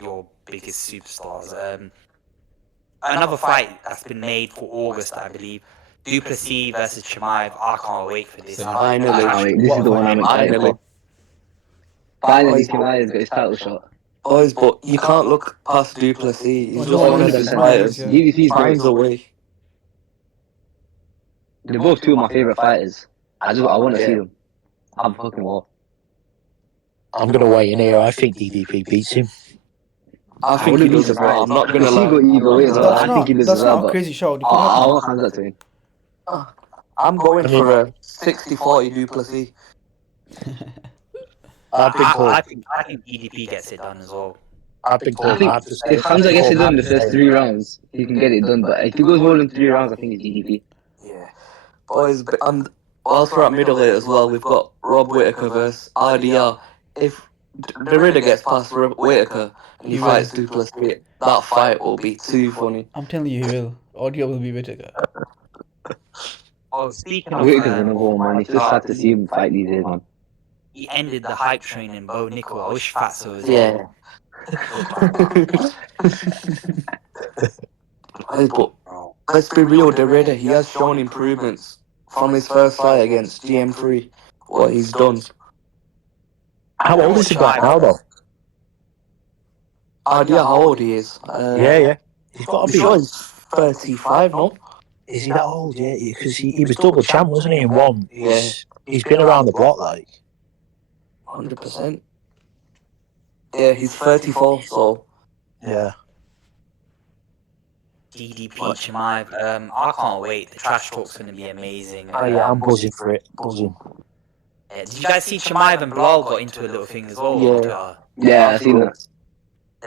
your biggest superstars. Another fight that's been made for August, I believe. Duplessis versus Chimaev. I can't wait for this. Finally. I can't wait. This is the one I'm excited for. Finally, Chimaev's got his title shot. Boys, but you can't look past Duplessis. He's Oh, just no, one of them 100%. fighters. Yeah. DDP's great. Finds a way. They're both two of my favourite fighters. I want to see them. I'm fucking well. I'm going to wait in here. I think DDP beats him. I think he wouldn't be does as well. I'm not surprised. gonna If he lie. go either way, though, That's I think not he does that's as well. not a But crazy shout. It could I happen. want hands that to him. I'm going I mean- for a 60-40 Duplessis. I've been told. I think DDP gets it done as well. I've been I told. think if Hamza gets it done in the first 3 rounds, he can get it done. But if he goes all in 3 rounds, I think it's DDP. Yeah. Boys, and whilst we're at middleweight as well, we've got Rob Whittaker versus RDR. If Derrida gets past Whittaker and he He fights will. Duplessis, that fight will be too funny. I'm telling you, he will. Audio will be Whittaker. Oh, speaking of, Whitaker's the number one, man. It's just sad to see him fight these days, man. he ended the hype train in Bo Nickel. I wish Fatso was Yeah. But let's be real, Derrida, he has shown improvements from his first fight against GM3. What he's done. How old is the guy now, though? RDR, how old he is? Yeah. He's got I'm to be. sure he's 35, no? Is he that old? Yeah, because he was double champ, wasn't he? In one. He's been around the block, like. 100%. Yeah, he's 34, so Yeah. DDP Chimaev. I can't wait. The trash talk's going to be amazing. Oh, yeah, I'm buzzing for it. Buzzing. Did you guys see Chimaev and Bilal got into a little thing as well? Yeah. on Twitter? Yeah, I've seen that.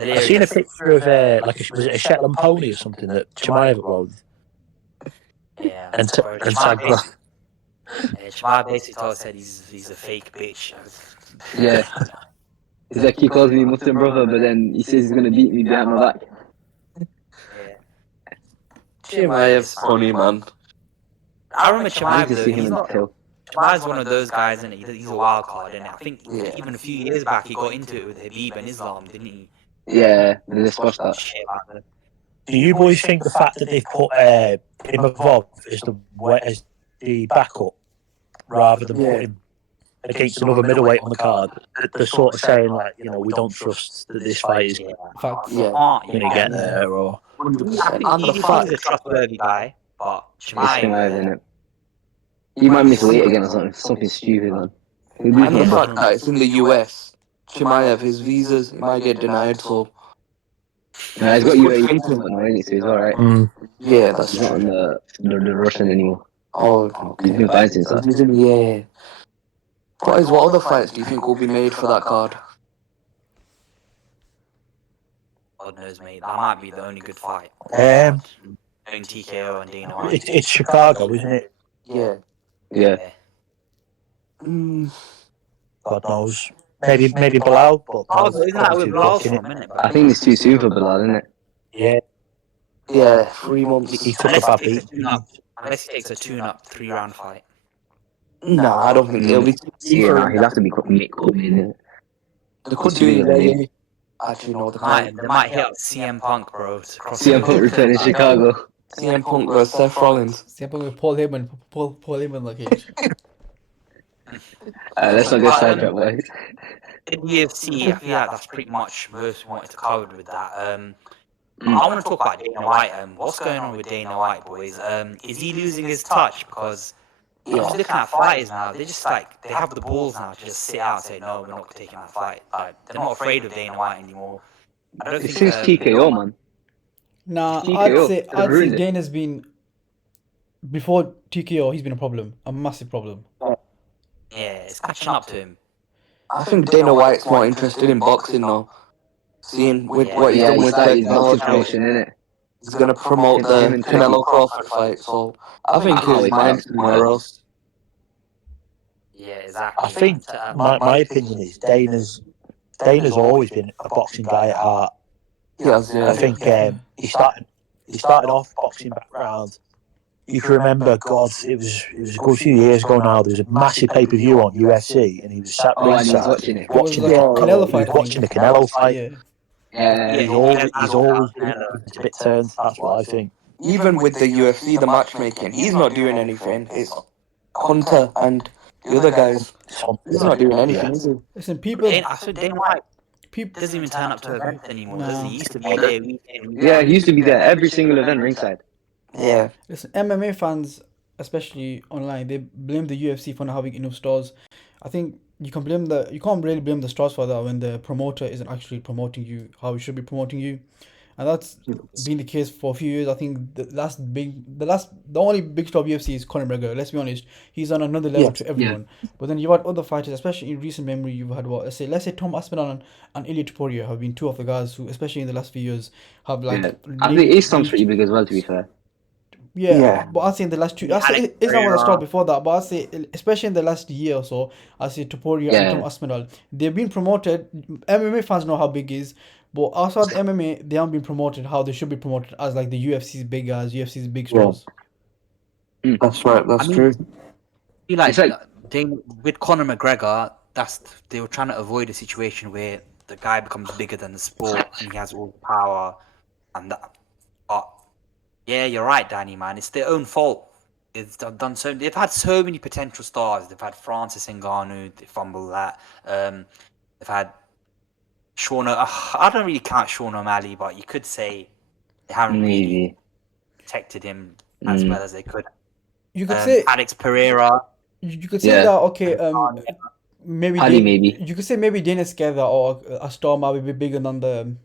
I've seen a picture of was it a Shetland pony or something that Chimaev rode? Yeah. And Chimaev basically said he's a fake bitch. Yeah. He's like, he calls me Muslim brother, but then he says he's going to beat me behind my back. Yeah. Chimaev's funny, man. I remember I need Chimaev to though. see him He's in the not. tail. Chimaev's one of those guys, isn't he? He's a wild card, and I think Yeah. even a few years back he got into it with Habib and Islam, didn't he? Yeah, they just watched that. Shit, man. do you boys think the fact that they've put Imavov as the backup rather than put him against another middleweight on the card, they're sort of saying, like, we don't trust that this fight is Facts. Yeah. going to get there, or... 100%. I think And the DDP's fact, a trustworthy guy, but It's Chimaev, Chimaev. innit? He might miss weight again or something stupid, man. He'll be and the fine. fact that it's in the US, Chimaev, his visas, he might get denied, so Nah, he's got It's good UAE thinking. passport already, so he's alright. yeah, that's He's not on true. the Russian anymore. Oh, He's okay. been fine since that. Yeah. What other fights do you think will be made for that card? God knows, mate. That might be the only good fight. Um, Doing TKO and Dana White. it's Chicago, isn't it? Yeah. Yeah. God knows. Maybe Bilal, but Oh, isn't that probably with too Bilal quick, for innit? a minute? I think it's too soon for Bilal, isn't it? Yeah, Yeah, 3 months. he took a bad beat. Unless he takes a tune-up 3-round fight. Nah, I don't think it'll be too Yeah, for nah, him. he'll have to be innit? They could do it. Yeah. Actually, no, they can't. They might hit up CM Punk, bro. To cross CM Punk return in Chicago. CM Punk versus Seth Rollins. Same with Paul Heyman. Paul Heyman like cage. Let's not get sidetracked, boys. In UFC, I feel like that's pretty much most we wanted to cover with that. I want to talk about Dana White. What's going on with Dana White, boys? Is he losing his touch? Because I'm just looking at fighters now. They're just like, they have the balls now to just sit out and say, no, we're not taking that fight. Like, they're not afraid of Dana White anymore. I don't think. Since TKO, man. Nah, TKO, I'd say ruined it. Dana's been before TKO. He's been a problem, a massive problem. Yeah, it's catching up to him. I think Dana White's more interested in boxing now. Seeing with what he's Yeah, done he with started his boxing technology, promotion, innit? he's gonna promote the Him and Canelo Crawford fight. So I think I can't his wait for mind's that. somewhere else. Yeah, exactly. I think my opinion is Dana's always been a boxing guy at heart. Yes, I think he started off boxing background. You can remember, God, it was a good few years ago now. There was a massive pay-per-view on UFC, and he was sat Oh, and he was ringside watching it. It was like Yeah, a Canelo he fight. was watching the Canelo fight. Yeah. Yeah, He's always been a bit turned. That's what I think. even with the UFC, the matchmaking, he's not doing anything. It's Hunter and the other guys. He's not doing anything, is he? Listen, people I said Dana White doesn't even turn up to events anymore, does he? He used to be there week in, week yeah, out. he used to be there every single event ringside. Yeah. Listen, MMA fans, especially online, they blame the UFC for not having enough stars. I think you can't really blame the stars for that when the promoter isn't actually promoting you how he should be promoting you, and that's been the case for a few years. I think the only big star of UFC is Conor McGregor. Let's be honest, he's on another level Yes. to everyone. But then you've had other fighters, especially in recent memory. You've had let's say Tom Aspinall and Ilya Topuria have been two of the guys who, especially in the last few years, have like Yeah. I think Islam's reached. pretty big as well, to be fair. Yeah, but I'd say in the last 2, I say Alex Islam was a star Pereira. before that, but I'd say especially in the last year or so, I say Topuria and Tom Yeah. Aspinall, they've been promoted. MMA fans know how big he is, but outside the MMA, they haven't been promoted how they should be promoted as like the UFC's big guys, UFC's big Yeah. stars. That's right. That's I mean, true. I feel like It's like with Conor McGregor, they were trying to avoid a situation where the guy becomes bigger than the sport and he has all the power and that. But yeah, you're right, Danny, man. It's their own fault. They've had so many potential stars. They've had Francis Ngannou, they fumbled that. They've had I don't really count Sean O'Malley, but you could say they haven't really maybe. protected him as well as they could. You could say Alex Pereira. you could say Yeah. that okay, maybe Paddy, maybe. you could say maybe Dana Scaver or a star might be bigger than the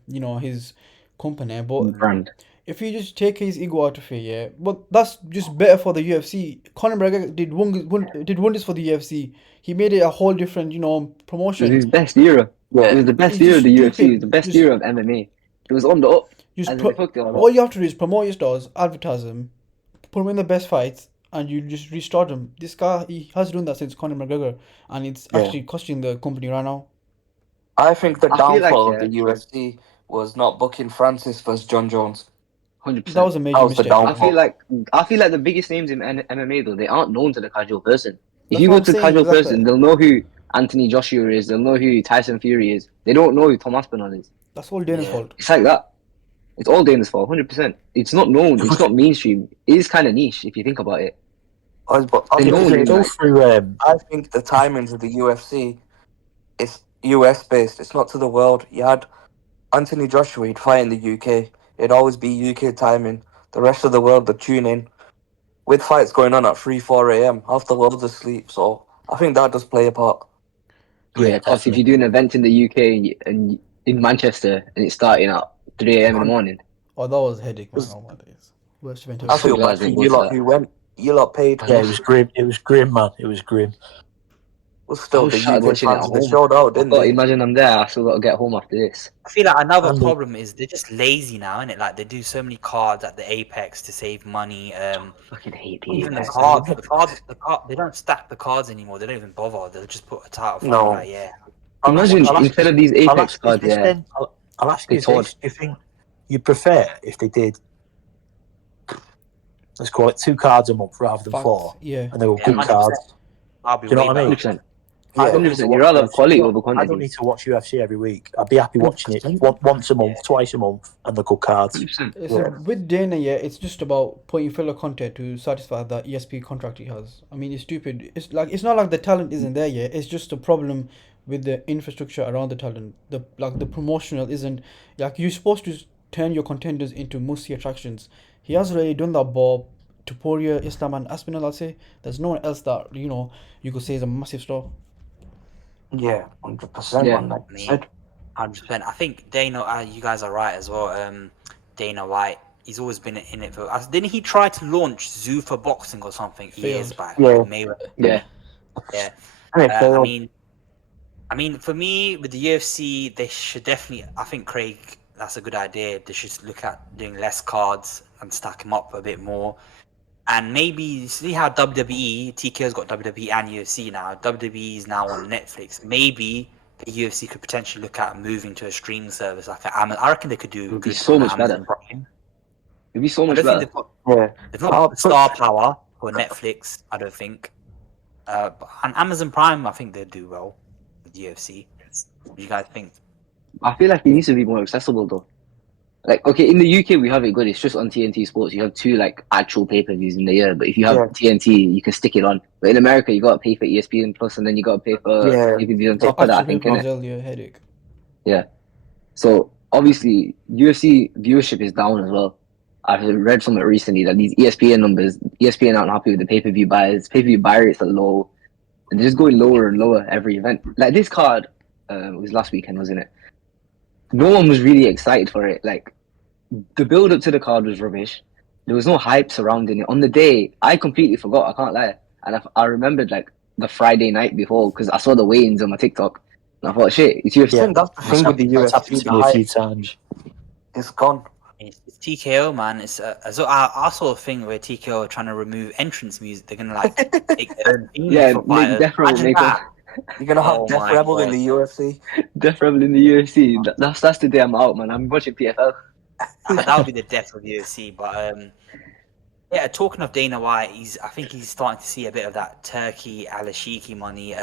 his company, but Brand. if you just take his ego out of it, yeah, but that's just better for the UFC. Conor McGregor did wonders for the UFC. He made it a whole different, It was promotion. his best era. Yeah. It was the best It's era just of the UFC. It was stupid. the best Just- era of MMA. It was on the up. Just And then they fucked it all all up. you have to do is promote your stars, advertise them, put them in the best fights, and you just restart them. This guy, he has done that since Conor McGregor, and it's Yeah. actually costing the company right now. I think the I feel like, downfall yeah, of the UFC was not booking Francis versus John Jones. 100%. That was a major That was the mistake. downfall. I feel like the biggest names in MMA though, they aren't known to the casual person. If That's you what go I'm to the saying, casual exactly. person, they'll know who Anthony Joshua is. They'll know who Tyson Fury is. They don't know who Tom Aspinall is. That's all Dana's Yeah. fault. It's like that. It's all Dana's fault, 100%. It's not known. It's not mainstream. It is kind of niche if you think about it. I was, but I They think, know Because it, go like, through. I think the timings of the UFC is US based. It's not to the world. You had Anthony Joshua, he'd fight in the UK. It'd always be UK timing. The rest of the world would tune in. With fights going on at 3, 4 a.m., half the world's asleep. So I think that does play a part. yeah, plus if you do an event in the UK and in Manchester and it's starting at 3 a.m. in the morning, Oh, that was a headache, man. Oh my days. Worst event I ever. feel glad bad for they you go to lot that. who went. You lot paid. Yeah, it was grim. It was grim, man. It was grim. Well, I still, was the shattered UK watching it at fans, they home. showed out, I didn't thought, they? imagine I'm there. I still got to get home after this. I feel like another And problem is they're just lazy now, innit? Like they do so many cards at the Apex to save money. Fucking hate the Even Apex. they don't stack the cards anymore. They don't even bother. They'll just put a title fight. No. Like, yeah. Imagine I'll ask instead you- of these I'll Apex ask you cards, this yeah, then. I'll ask They you told. this. Do you think you'd prefer if they did, let's call it 2 cards a month rather than Facts, 4, yeah. and they were Yeah, good 100%. cards? I'll be Do you know way what I mean? better. 100%. Yeah. I don't need to 100%. watch You'd rather have UFC. quality over I don't quantity. need to watch UFC every week. I'd be happy watching it once a month, twice a month, and the good cards. 100%. So with Dana, yeah, it's just about putting filler content to satisfy that ESP contract he has. I mean, it's stupid. It's not like the talent isn't there yet. It's just a problem with the infrastructure around the talent. The promotional isn't like you're supposed to turn your contenders into must-see attractions. He hasn't really done that. Bob, Topuria, Islam, and Aspinall, I'd say. There's no one else that you could say is a massive star. Yeah, 100% Yeah. on that. I mean, 100%. I think Dana, you guys are right as well. Dana White, he's always been in it for. Didn't he try to launch Zuffa Boxing or something years Failed. back? Yeah. Mayweather. Yeah. Yeah. And it I failed. mean, for me, with the UFC, they should definitely. I think Craig, that's a good idea. They should look at doing less cards and stack them up a bit more. And maybe see how WWE, TKO's got WWE and UFC now. WWE is now on Netflix. Maybe the UFC could potentially look at moving to a streaming service like Amazon. I reckon they could do It would be good so on much Amazon better. Prime. It'd be so I much don't think better. they've not got the star power for Netflix. I don't think. But on Amazon Prime, I think they'd do well with UFC. What do you guys think? I feel like it needs to be more accessible though. Like, okay, in the UK we have it good. It's just on TNT Sports. You have 2 like actual pay-per-views in the year. But if you have TNT, you can stick it on. But in America, you got to pay for ESPN Plus, and then you got to pay for pay-per-view on top of that. I Actual think, pay-per-views, innit? yeah, headache. Yeah. So obviously, UFC viewership is down as well. I've read something recently that these ESPN numbers, ESPN aren't happy with the pay-per-view buyers. Pay-per-view buy rates are low. and they're just going lower and lower every event. Like this card, it was last weekend, wasn't it? No one was really excited for it. Like the build up to the card was rubbish. There was no hype surrounding it. On the day, I completely forgot. I can't lie, and I remembered like the Friday night before because I saw the weigh-ins on my TikTok, and I thought, shit, it's I UFC. think that's the thing with the That's happened UFC. to The me a few hype times. is gone. It's TKO, man. It's so I saw a thing where TKO are trying to remove entrance music. They're gonna like make their own theme Yeah, for make fighters. Death Row, Imagine make that. You're gonna have Oh Death my Rebel in God. the UFC. Death Rebel in the UFC. That's the day I'm out, man. I'm watching PFL. That would be the death of UFC. But yeah, talking of Dana White, I think he's starting to see a bit of that Turkey Alashiki money.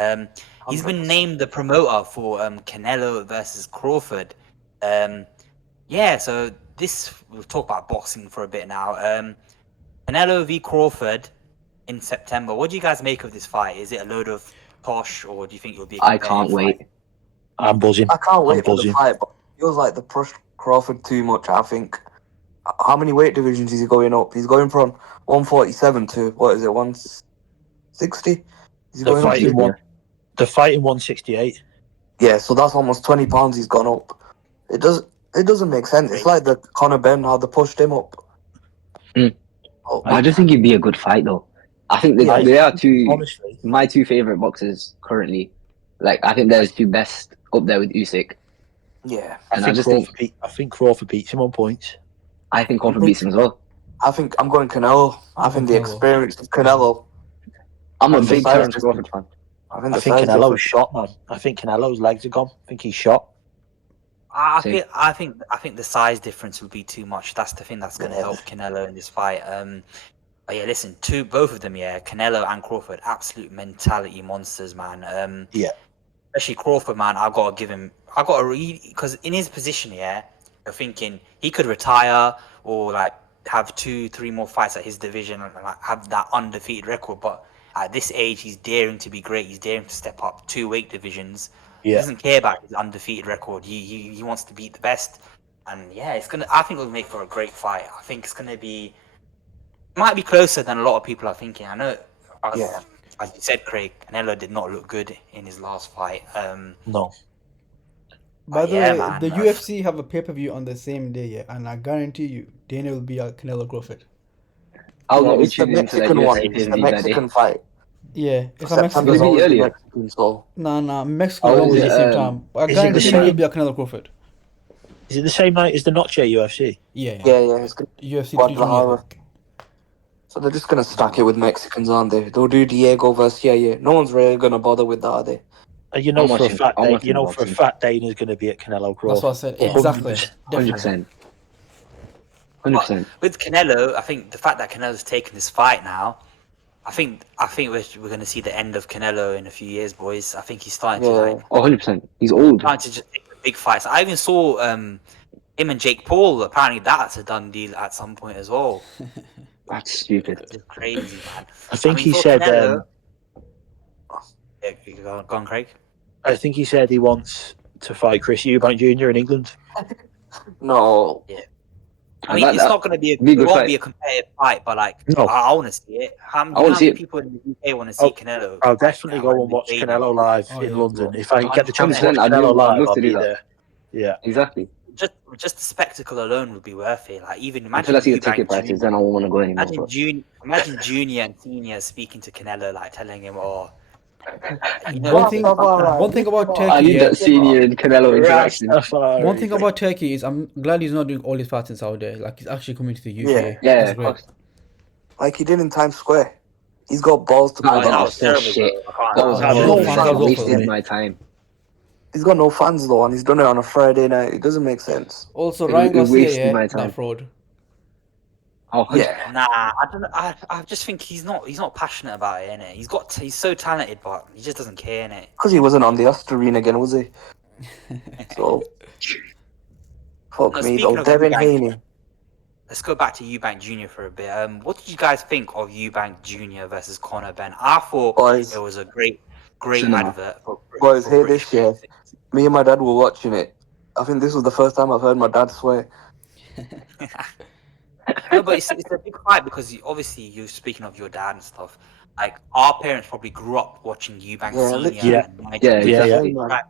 He's been 100%. named the promoter for Canelo versus Crawford. Yeah, so we'll talk about boxing for a bit now. Canelo v Crawford in September. What do you guys make of this fight? Is it a load of tosh, or do you think it'll be a I competitive can't wait. fight? I'm buzzing. I can't I'm wait for the buzzing. fight, but it feels like they pushed Crawford too much. I think. How many weight divisions is he going up? He's going from 147 to what is it, 160? Is he The going up fighting to? one. The fighting 168. Yeah, so that's almost 20 pounds he's gone up. It doesn't make sense. It's like the Conor Benn how they pushed him up. Mm. Oh, I just think it'd be a good fight, though. I think Yeah. they are Honestly, my two favorite boxers currently. Like I think they're the two best up there with Usyk. yeah. I And think Crawford beats him on points. I think Crawford beats him as well. I think I'm going Canelo. I I'm think going the Canelo. experience of Canelo. I'm a And the big size Terence difference. Crawford fan. I think Canelo's shot, man. I think Canelo's legs are gone. I think he's shot. I Same. think the size difference would be too much. That's the thing that's going to help Canelo in this fight. But yeah, listen, both of them, yeah, Canelo and Crawford, absolute mentality monsters, man. Yeah. Especially Crawford, man. I got to read because in his position, yeah, you're thinking he could retire or like have 2-3 more fights at his division and like have that undefeated record. But at this age, he's daring to be great. He's daring to step up 2 weight divisions. He Yeah. doesn't care about his undefeated record. He wants to beat the best. And yeah, I think it'll make for a great fight. I think it's gonna be. It might be closer than a lot of people are thinking. I know. As you said, Craig, Canelo did not look good in his last fight. No. By the yeah, way, man. the UFC have a pay-per-view on the same day, yeah, and I guarantee you, Dana will be at Canelo Crawford. I'll Yeah, not be it's the tuning into that Mexican one. UFC It's the pay-per-view that day. Mexican fight. Yeah, it's a Mexican. September's Will it be always the earlier? Mexican, so Nah, Mexico Oh, always is at the it, same time. I is it guarantee the you same- will be at Canelo Crawford. Is it the same night as the Noche UFC? Yeah. yeah, it's gonna UFC Guadalajara. 320. So they're just gonna stack it with Mexicans, aren't they? They'll do Diego versus yeah. No one's really gonna bother with that, are they? You know I'm for a watching- fact I'm that watching boxing. Dana's going to be at Canelo Crawford. That's what I said. 100%. Exactly. 100%. 100%. With Canelo, I think the fact that Canelo's taken this fight now, I think we're going to see the end of Canelo in a few years, boys. I think he's starting to like Oh, 100%. He's old. starting to just take the big fights. I even saw him and Jake Paul. Apparently, that's a done deal at some point as well. That's stupid. It's just crazy, man. I think he for said. Canelo, yeah, go on, Craig. I think he said he wants to fight Chris Eubank Jr. in England. No. I mean, it's not going to be. It won't be a competitive fight, but like, No. I want to see it. How wanna many see it. people in the UK want to see Canelo? I'll definitely fight go in and the watch stadium? Canelo live Oh, in yeah. London. If I get the chance to watch 100%, I'd Canelo love live, to I'll do be that. there. Yeah. Exactly. Just the spectacle alone would be worth it. Like even Until imagine I see the Eubank ticket prices, Jr. then I won't want to go anymore. Imagine Junior and Senior speaking to Canelo, like telling him, "Oh, you know, One thing about I Turkey, need yeah. that senior and Canelo interaction. One thing about Turkey is I'm glad he's not doing all his fights in Saudi. Like he's actually coming to the UK. Yeah, That's of great. course. Like he did in Times Square. He's got balls to No, pull that that that. was so terrible. shit. Bro. I can't- That was That was horrible. awful. That That was wasted awful. my time. He's got no fans though, and he's done it on a Friday night. It doesn't make sense. Also, It Ryan Garcia, wasted my yeah, time. that fraud. Oh, Yeah. Nah, I don't know. I just think he's not passionate about it, innit? He's so talented, but he just doesn't care, innit? Because he wasn't on the Astorine again, was he? So, fuck No, me speaking though. of Devin Eubank, Haney. Let's go back to Eubank Jr. for a bit. What did you guys think of Eubank Jr. versus Conor Benn? I thought Boys. it was a great Cinema. advert. Boys, for hear British this, yeah. fans. Me and my dad were watching it. I think this was the first time I've heard my dad swear. No, but it's a big fight because obviously you're speaking of your dad and stuff. like our parents probably grew up watching Eubank Yeah, Senior literally. and Yeah, Nigel. exactly. man.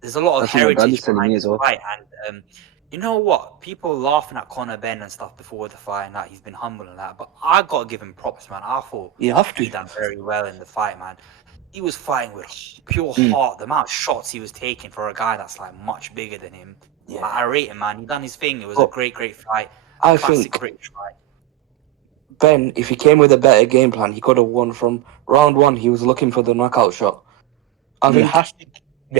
There's a lot of That's what my brother's heritage telling me behind as this well. fight, and you know what? People laughing at Conor Benn and stuff before the fight, and that he's been humble and that. But I gotta give him props, man. I thought You have he to. done very well in the fight, man. He was fighting with pure Mm. heart. The amount of shots he was taking for a guy that's like much bigger than him. Yeah. I rate him, man. He done his thing. It was a But great fight. I Classic think British fight. Ben, if he came with a better game plan, he could have won from round one. He was looking for the knockout shot. I You think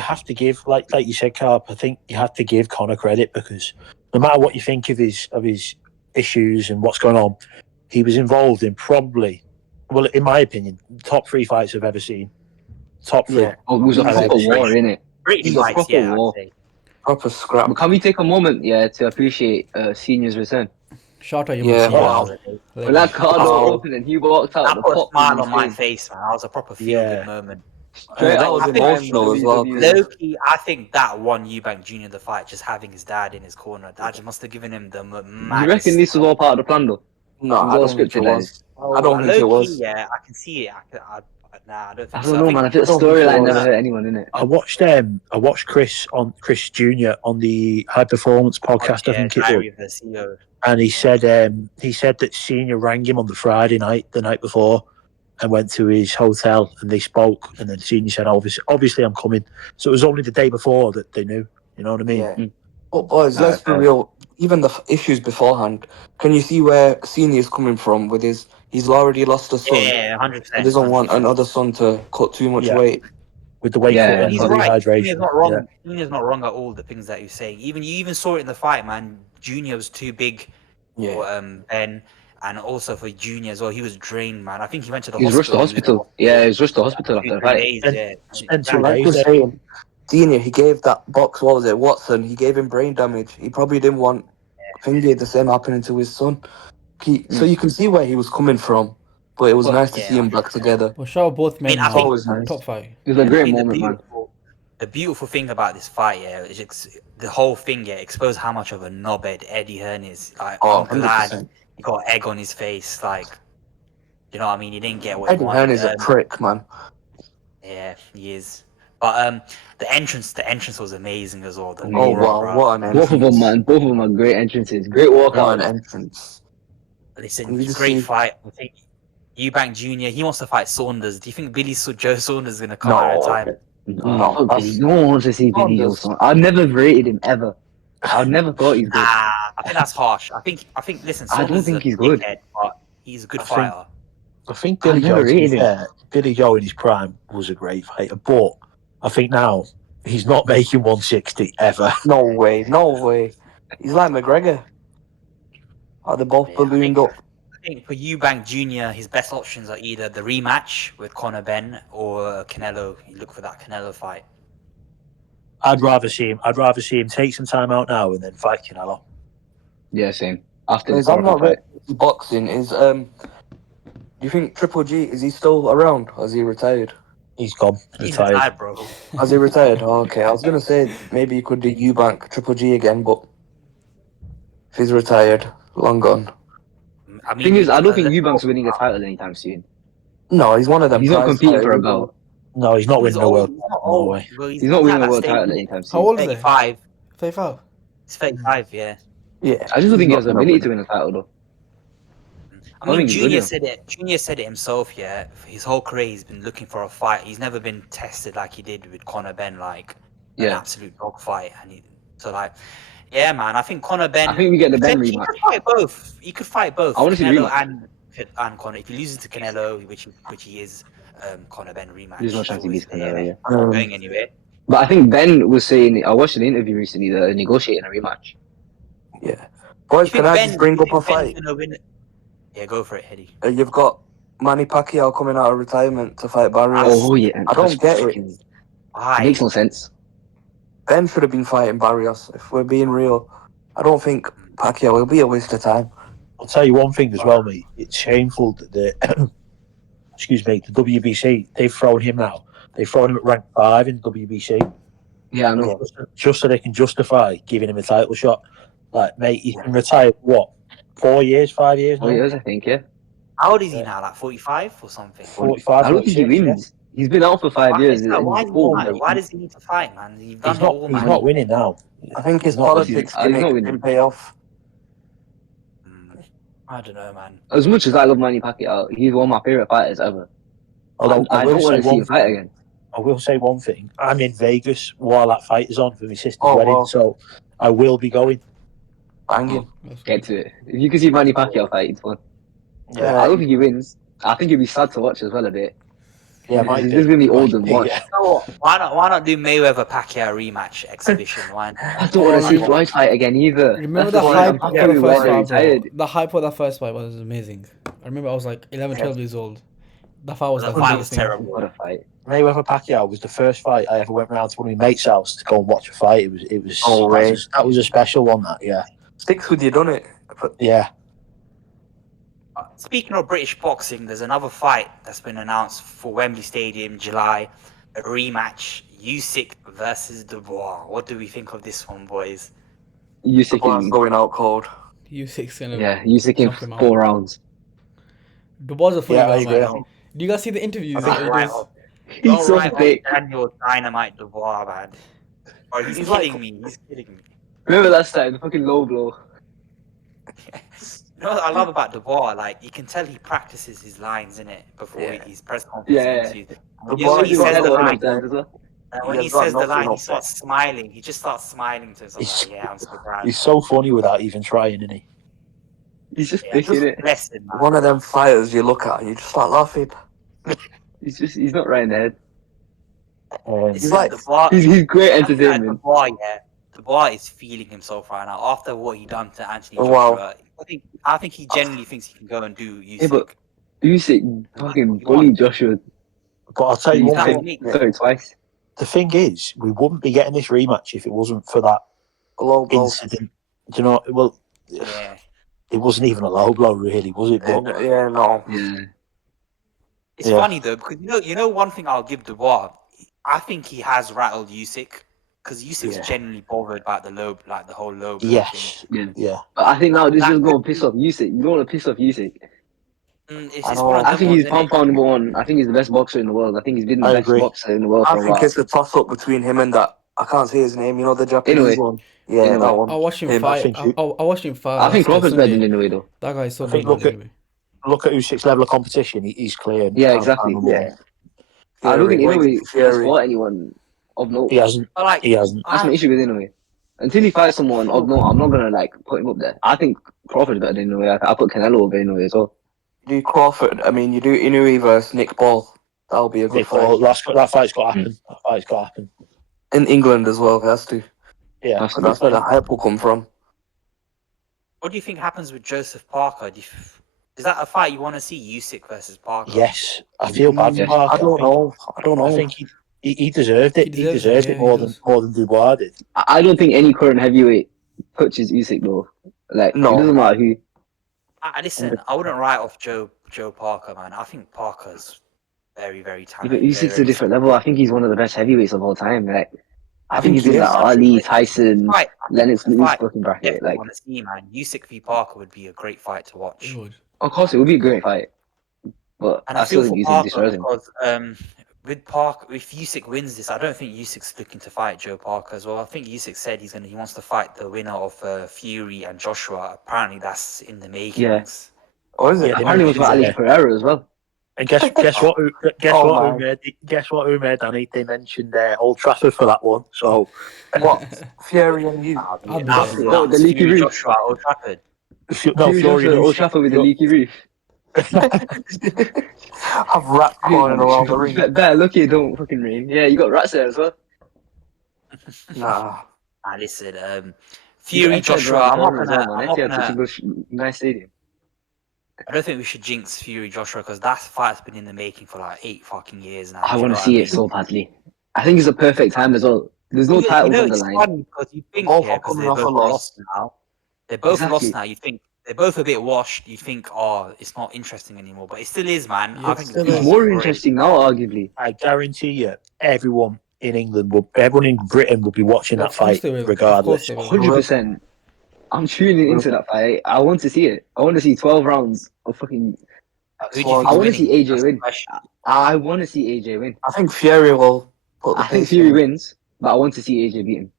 have to give, like you said, Carp. I think you have to give Conor credit because no matter what you think of his issues and what's going on, he was involved in probably, well, in my opinion, top 3 fights I've ever seen. Top 3. Yeah. Oh, it was a I've proper ever seen. war, innit? British It was a fights, proper yeah, war. I'd say. proper scrap. But can we take a moment, to appreciate Senior's return? Shout out Yeah, Senior. wow. When that car door Oh. opened and he walked out, That the put a pop smile was on my insane. face, man. That was a proper feel-good Yeah. moment. Straight That out was of prime emotional as well. WWE. Low-key, I think that won Eubank Jr. the fight, just having his dad in his corner. That just must have given him the You maddest... reckon this was all part of the plan, though? No, It was I all don't think it scripted, like was. I don't think it low-key, was. yeah, I can see it. Nah, I don't I think don't so. know, man. I feel I don't think it storyline was. never hurt anyone, innit? I watched Chris Jr. on the High Performance podcast, I Yeah, think it was, Diary of the CEO. and he said that Senior rang him on the Friday night, the night before, and went to his hotel and they spoke, and then Senior said, obviously I'm coming. So it was only the day before that they knew. You know what I mean? Yeah. Mm. But boys, let's be real. Even the issues beforehand, can you see where Senior's coming from with his? He's already lost a son. Yeah, 100%. He doesn't want 100%. another son to cut too much Yeah. weight. With the weight Yeah, cut and and He's the right. rehydration. Junior's not wrong. Yeah. Junior's not wrong at all, the things that he's saying. You even saw it in the fight, man. Junior was too big Yeah. for Ben, and also for Junior as well. He was drained, man. I think he went to the He was rushed to hospital. hospital. Yeah, he was rushed to hospital after the 2-3 fight. days, And yeah. spent So 2 like days we're there. saying, Senior, he gave that box. What was it, Watson? He gave him brain damage. He probably didn't want Finlay the same happening to his son. So you can see where he was coming from. But it was But- nice to Yeah, see him back together. Well, shout out both men. I It's think- always nice. top 5. It was a I great think moment, man. the beautiful thing about this fight, yeah, is the whole thing, yeah, exposed how much of a knobhead Eddie Hearn is. Like, Oh, I'm glad 100%. he got egg on his face. Like, you know what I mean? He didn't get what Eddie he Hearn wanted. is a prick, man. Yeah, he is. But the entrance was amazing as well. The Oh, Nora, wow. bro. What an Both of them, entrance. man. Both of them are great entrances. Great What walkout. an entrance. Listen, You just great see- fight. I think Eubank Jr. He wants to fight Saunders. Do you think Joe Saunders is gonna come out of retirement? No, that's- No one wants to see Billy Saunders. Joe. I've never rated him ever. I've never thought he's good. Nah, I think that's harsh. I think. Listen, I don't Saunders think is a he's good. dickhead, but he's a good I think- fighter. I think I've Billy never Joe, to be rated him. fair, Billy Joe in his prime was a great fighter, but I think now he's not making 160 ever. No way. No way. He's like McGregor. Are they both Yeah, I ballooned think- up? I think for Eubank Jr., his best options are either the rematch with Conor Benn or Canelo. You look for that Canelo fight. I'd rather see him take some time out now and then fight Canelo. Yeah, same. After the Guys, I'm not Crawford fight. really boxing. Do you think Triple G, is he still around? Has he retired? He's gone, He's retired. retired, bro. Has he retired? Oh, okay. I was gonna say maybe you could do Eubank Triple G again, but if he's retired, long gone. I mean, Thing is, I don't think let's Eubank's go- winning a title anytime soon. No, he's one of them. He's not prize competing for a fighters. belt. No, he's not winning the old, world. He's not No old. way. Well, He's not at winning a that world stage, title isn't anytime How soon. old is he? 35. 35. He's 35, yeah. Yeah, I just don't think he he's has the not ability gonna to win a title, though. I mean, think he's good, Junior yeah. said it. Junior said it himself. Yeah, for his whole career, he's been looking for a fight. He's never been tested like he did with Conor Benn, like an Yeah. absolute dog fight. Yeah, man. I think Conor Benn. I think we get the Ben He rematch. could fight both. He could fight both. I wanna see the Canelo rematch. and Conor. If he loses to Canelo, which he is, Conor Benn rematch. There's no chance he always beats Canelo, there. yeah. Not going anywhere. But I think Ben was saying, I watched an interview recently, they're negotiating a rematch. Yeah. Boys, You can I think just bring you up a think Ben's fight? gonna win it? Yeah, go for it, Hedy. You've got Manny Pacquiao coming out of retirement to fight Barrios. Oh, yeah. I don't get it. fucking- Why? Makes no sense. Ben should have been fighting Barrios. If we're being real, I don't think Pacquiao will be a waste of time. I'll tell you one thing as well, mate. It's shameful that the the WBC, they've thrown him now. They've thrown him at rank 5 in WBC Yeah, I know. just so they can justify giving him a title shot. Like, mate, he's been retired, what, 4 years, 5 years now? 4 years, I think, yeah. How old is he now? Like 45 or something? 45, I don't think he 46, yeah. wins. He's been out for 5 years Why and why he's is he old, fight? mate. Why does he need to fight, man? You've done He's it not. all, He's man. not winning now. I think his He's not winning. politics He's not gimmick winning. didn't pay off. I don't know, man. As much as I love Manny Pacquiao, he's one of my favorite fighters ever. Although I don't want to see him fight again. I will say one thing. I'm in Vegas while that fight is on for my sister's Oh, wedding, wow. so I will be going. Banging. Get to it. If you can see Manny Pacquiao fight, it's fun. Yeah, I don't think he wins. I think it'd be sad to watch as well a bit. yeah, Because might he's be. just gonna be Might old and be, washed. yeah. So why not do Mayweather Pacquiao rematch exhibition? Why not? I don't want to see Floyd fight again either. Remember That's the why I'm hype happy for the with first where they fight, bro. retired. The hype for that first fight was amazing. I remember I was like 11, 12 years old. The fight was The like the fight biggest was thing. terrible. What a fight! Mayweather Pacquiao was the first fight I ever went round to one of my mates' house to go and watch a fight. It was. Oh, right. That was a special one. That, yeah, Sticks with you, done it? yeah. Speaking of British boxing, there's another fight that's been announced for Wembley Stadium, July. A rematch, Usyk versus Dubois. What do we think of this one, boys? Usyk Dubois in, going out cold. Usyk gonna Usyk in knock him out. 4 rounds. Dubois a funny Yeah, I guy, agree. man. Do you guys see the interviews? Don't that he write does? off, He's don't so write off fake. Daniel Dynamite Dubois, man. Or he's He's killing like- me. He's killing me. Remember last time, the fucking low blow. You know what I love about Dubois? Like, you can tell he practices his lines, innit? Before Yeah. his press conference. Yeah. interviews. Dubois You know, when He's he got says head the up line, sometimes as well. when He he has got says the nothing line, he up there. starts smiling. He just starts smiling to himself. He's- Like, yeah, I'm so proud. He's so funny without even trying, isn't he? He's just Yeah, picking it. bless him, man. One of them fighters you look at and you just start laughing. He's not right in the head. Listen, like- Dubois, He's great I think that entertainment. Dubois is feeling himself right now after what he done to Anthony Oh, Joshua. wow. I think he genuinely thinks he can go and do Usyk. Yeah, but Usyk fucking bullied Joshua. But I'll tell you He's one that thing. what makes- Sorry, twice. The thing is, we wouldn't be getting this rematch if it wasn't for that Low blow. incident. Do you know? Well, Yeah, it wasn't even a low blow, really, was it? But Yeah, no. Yeah. it's Yeah. funny though because you know one thing I'll give Dubois. I think he has rattled Usyk because Usyk's Yeah. genuinely bothered about the whole low blow yes, thing. yeah. But I think now this That is going could to piss be- off Usyk. You don't want to piss off Usyk. It's I just know. one of I them think ones, he's innit? pound number one. I think he's the best boxer in the world. I think he's been the I best agree. boxer in the world I for a think while. it's a toss up between him and that. I can't say his name. You know the Japanese Inoue. one. Yeah, Inoue. that one. I watched him Him, fight. think you- I watched him fight. I think last Crawford's better Sunday. than Inoue though. That guy is so I good. think Man, look at- anyway. Look at Usyk's level of competition. He's clear. Yeah, Pound- exactly. pound number Yeah. one. I don't think Fury. Inoue has Fury. fought anyone of note. He hasn't. But like, He hasn't. That's my issue with Inoue. Until he fights someone of note, I'm not gonna like put him up there. I think Crawford's better than Inoue. I put Canelo over Inoue as well. You do Crawford. I mean, you do Inoue versus Nick Paul. That'll be a good Nick fight. Paul, that fight's got to happen. That fight's got to happen. In England as well, it has to. Yeah. So that's where the hype will come from. what do you think happens with Joseph Parker? Is that a fight you want to see, Usyk versus Parker? Yes, I feel bad for Yes. Parker. I don't know. I think he deserved it. He He deserves deserved it, it yeah, more he than does. Dubois did. I don't think any current heavyweight touches Usyk though. Like No. it doesn't matter who. Listen, I wouldn't write off Joe Parker, man. I think Parker's very, very But talented. Usyk's a different level. I think he's one of the best heavyweights of all time. Like I think he's he in is. that Ali, Tyson, Fight, Lennox the Lewis fight fucking bracket. definitely Like want to see, man. Usyk v Parker would be a great fight to watch. It would. of course it would be a great fight. But And I I still feel think for Usyk Parker destroys him. because with Parker, if Usyk wins this, I don't think Usyk's looking to fight Joe Parker as well. I think Usyk said he wants to fight the winner of Fury and Joshua. Apparently, that's in the makings. Or is it? Yeah, they Apparently it was about Yeah. Alex Pereira as well. And guess what? Oh, Guess what? Umair, Danny, they mentioned Old Trafford for that one. So What? Fury and you? I'll be I'll be nuts, there. Oh, the nuts. leaky Fury roof. Joshua at Old Trafford. Fury Joshua, Old Trafford with the leaky roof. Have rats crawling around the ring. Better lucky it don't fucking rain. Yeah, you got rats there as well. Nah. Listen, You Fury got Etihad Joshua. around I'm the not corner as gonna. well, man. I'm not Etihad's such a gonna. good, nice stadium. I don't think we should jinx Fury Joshua because that fight's been in the making for like 8 fucking years now. I do you want know to what see I it so badly. I think it's a perfect time as well. There's no mean? titles on the It's line. funny because you think, Both yeah, are because coming they're off a both loss. lost now. They're both Exactly. lost now. You think they're both a bit washed. You think, oh, it's not interesting anymore, but it still is, man. Yeah, I it think still the is. It's fight's more great. interesting now, arguably. I guarantee you, everyone in Britain will be watching that Of course fight they will. Of regardless. course they will. 100%. I'm tuning into that fight. I want to see it. I want to see 12 rounds of fucking Who do you Well, think's I want to winning? see AJ That's the win. question. I want to see AJ win. I think Fury will put the I think pace Fury on. wins, but I want to see AJ beat him.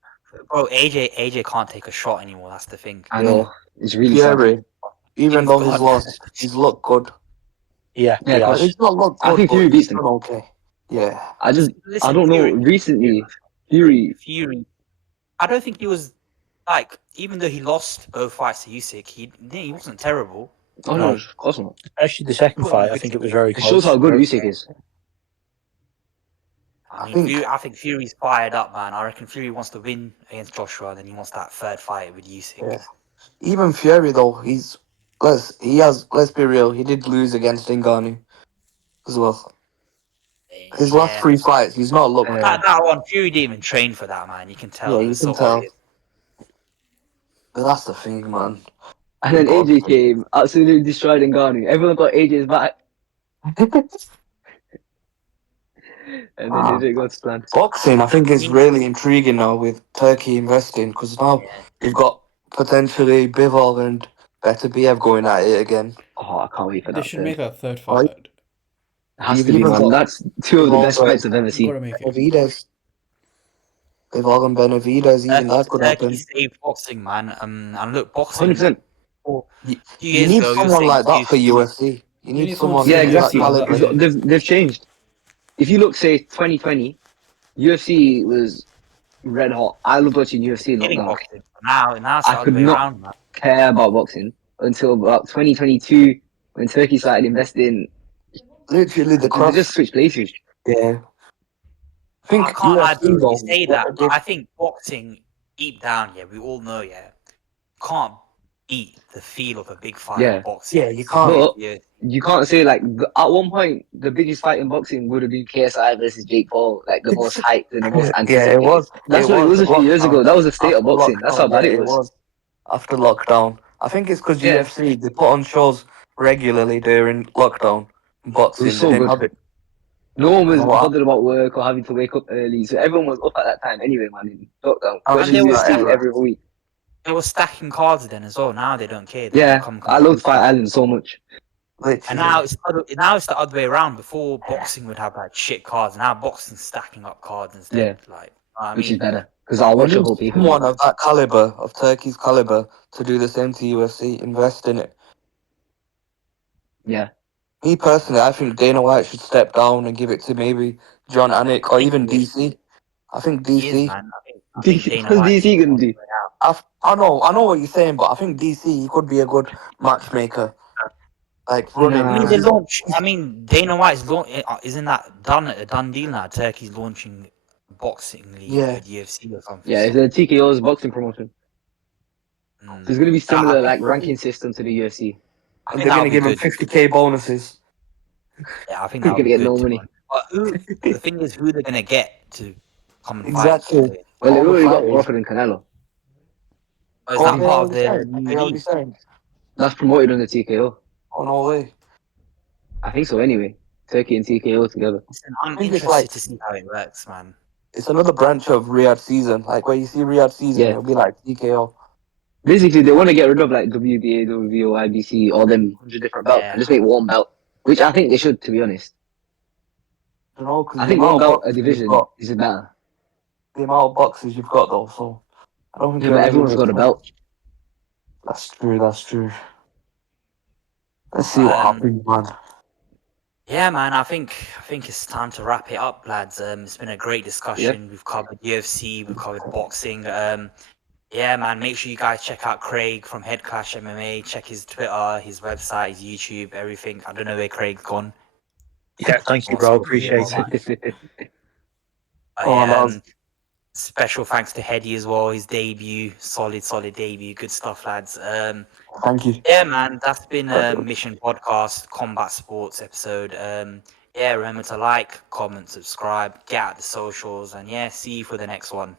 Bro, AJ can't take a shot anymore. That's the thing. I know. It's really sad. Fury, even He's though he's gone. lost, he's looked good. Yeah, Yeah, he of Like, has. course. he's not looked I good, think but Fury he's beats him. done okay. Yeah. I Listen, don't know. Fury, Recently, Fury. I don't think he was like, even though he lost both fights to Usyk, he wasn't terrible. Oh no, of course not. Especially the second Put him in fight, I good think it was shape. very It shows close. how good Usyk is. I mean, I think Fury's fired up, man. I reckon Fury wants to win against Joshua, and then he wants that third fight with Usyk. Yeah. Even Fury though, let's be real, he did lose against Ngannou as well. His last 3 fights, he's not looked. That one, Fury didn't even train for that, man. You can tell. Yeah, He you was can so tell. tired. Uh, But that's the thing, man. and then God. AJ came, absolutely destroyed Ngannou. Everyone thought AJ's back, and then they didn't go to plan. Boxing, I think, is really intriguing now with Turkey investing because now you've got potentially Bivol and Beterbiev going at it again. Oh, I can't wait for They that should third. make a third Right. fight. It has You've to be, even man. got That's two of the best Bivol fights I've ever seen. Gotta make it. Benavides. Bivol and Benavides, even that could happen. Turkey saved boxing, man. And look, boxing. 100%. A few You years need ago, you were someone saying like that for UFC. UFC. You We need need someone someone to Yeah, save of that exactly. UFC, caliber. yeah. They've changed. If you look, say 2020, UFC was red hot. I loved watching UFC in Killing lockdown. boxing. Now it's I the other could way not around, man. care about boxing until about 2022 when Turkey started investing. Literally the They cross. just switched places. Yeah. I think I can't lie, UFC though. You though. say that, but I think boxing, deep down, we all know, can't beat the feel of a big fight Yeah. in boxing. Yeah, you can't. But Yeah. you can't say like at one point the biggest fight in boxing would have been KSI versus Jake Paul, like the most hyped and the most Yeah, anticipated. it was. That's what it was a few years ago. That was the state After of boxing. That's how lockdown, bad yeah, it was. After lockdown. I think it's because Yeah. UFC, they put on shows regularly during lockdown. It Boxing, was so they didn't good. have it. No one was And what- bothered about work or having to wake up early, so everyone was up at that time anyway, man. In lockdown, And watching there was UFC that every week. They were stacking cards then as well. Now they don't care. They Yeah, become I loved Fight Island so much. And literally. now it's the other way around. Before boxing would have like shit cards. Now boxing's stacking up cards instead. Yeah. Like I Which is mean, better because I'll We watch the need whole pay per someone view. of that caliber, of Turkey's caliber, to do the same to UFC. Invest in it. Yeah, Me personally, I think Dana White should step down and give it to maybe John Anik or even DC. I think he is, DC. man. I think Dana what's White. DC gonna do? I know what you're saying, but I think DC he could be a good matchmaker. Like running. I mean, Nah. they launch. I mean, Dana White's isn't that a done deal now? Turkey's launching boxing league Yeah. with UFC or something. Yeah, it's a TKO's boxing promotion. Mm. There's gonna be I similar think- like ranking system to the UFC. I And think they're that'll gonna be give him good. 50k bonuses. Yeah, I think You're that'll gonna be get good. no to money. be honest. But the thing is, who they're gonna get to come and Exactly. fight? Well, they All the already got fighters. Crawford and Canelo. Or is that they part of already the signed. new They already league? signed. That's promoted on the TKO. Oh no way. I think so. Anyway, Turkey and TKO together. Listen, I'm think it's interested like- to see how it works, man. It's another branch of Riyadh season. Like where you see Riyadh season, Yeah. it'll be like TKO. Basically, they want to get rid of like WBA, WBO, IBC, all them 100 different belts Yeah. and just make one belt, which I think they should, to be honest. You know, because I the think one amount of belt a boxes you've division got, is better. the amount of boxes you've got though. So I don't think Yeah, you'll but ever everyone's get got a to- belt. That's true. That's true. Let's see what happens, man. Yeah, man. I think it's time to wrap it up, lads. It's been a great discussion. We've covered UFC, we've covered boxing. Yeah, man. Make sure you guys check out Craig from Head Clash MMA. Check his Twitter, his website, his YouTube, everything. I don't know where Craig's gone. Yeah, thank you, bro. Appreciate it. Oh, lads. Special thanks to Heady as well. His debut, solid debut. Good stuff, lads. Thank you. Yeah, man. That's been a Mission Podcast Combat Sports episode. Yeah, remember to like, comment, subscribe, get out the socials, and yeah, see you for the next one.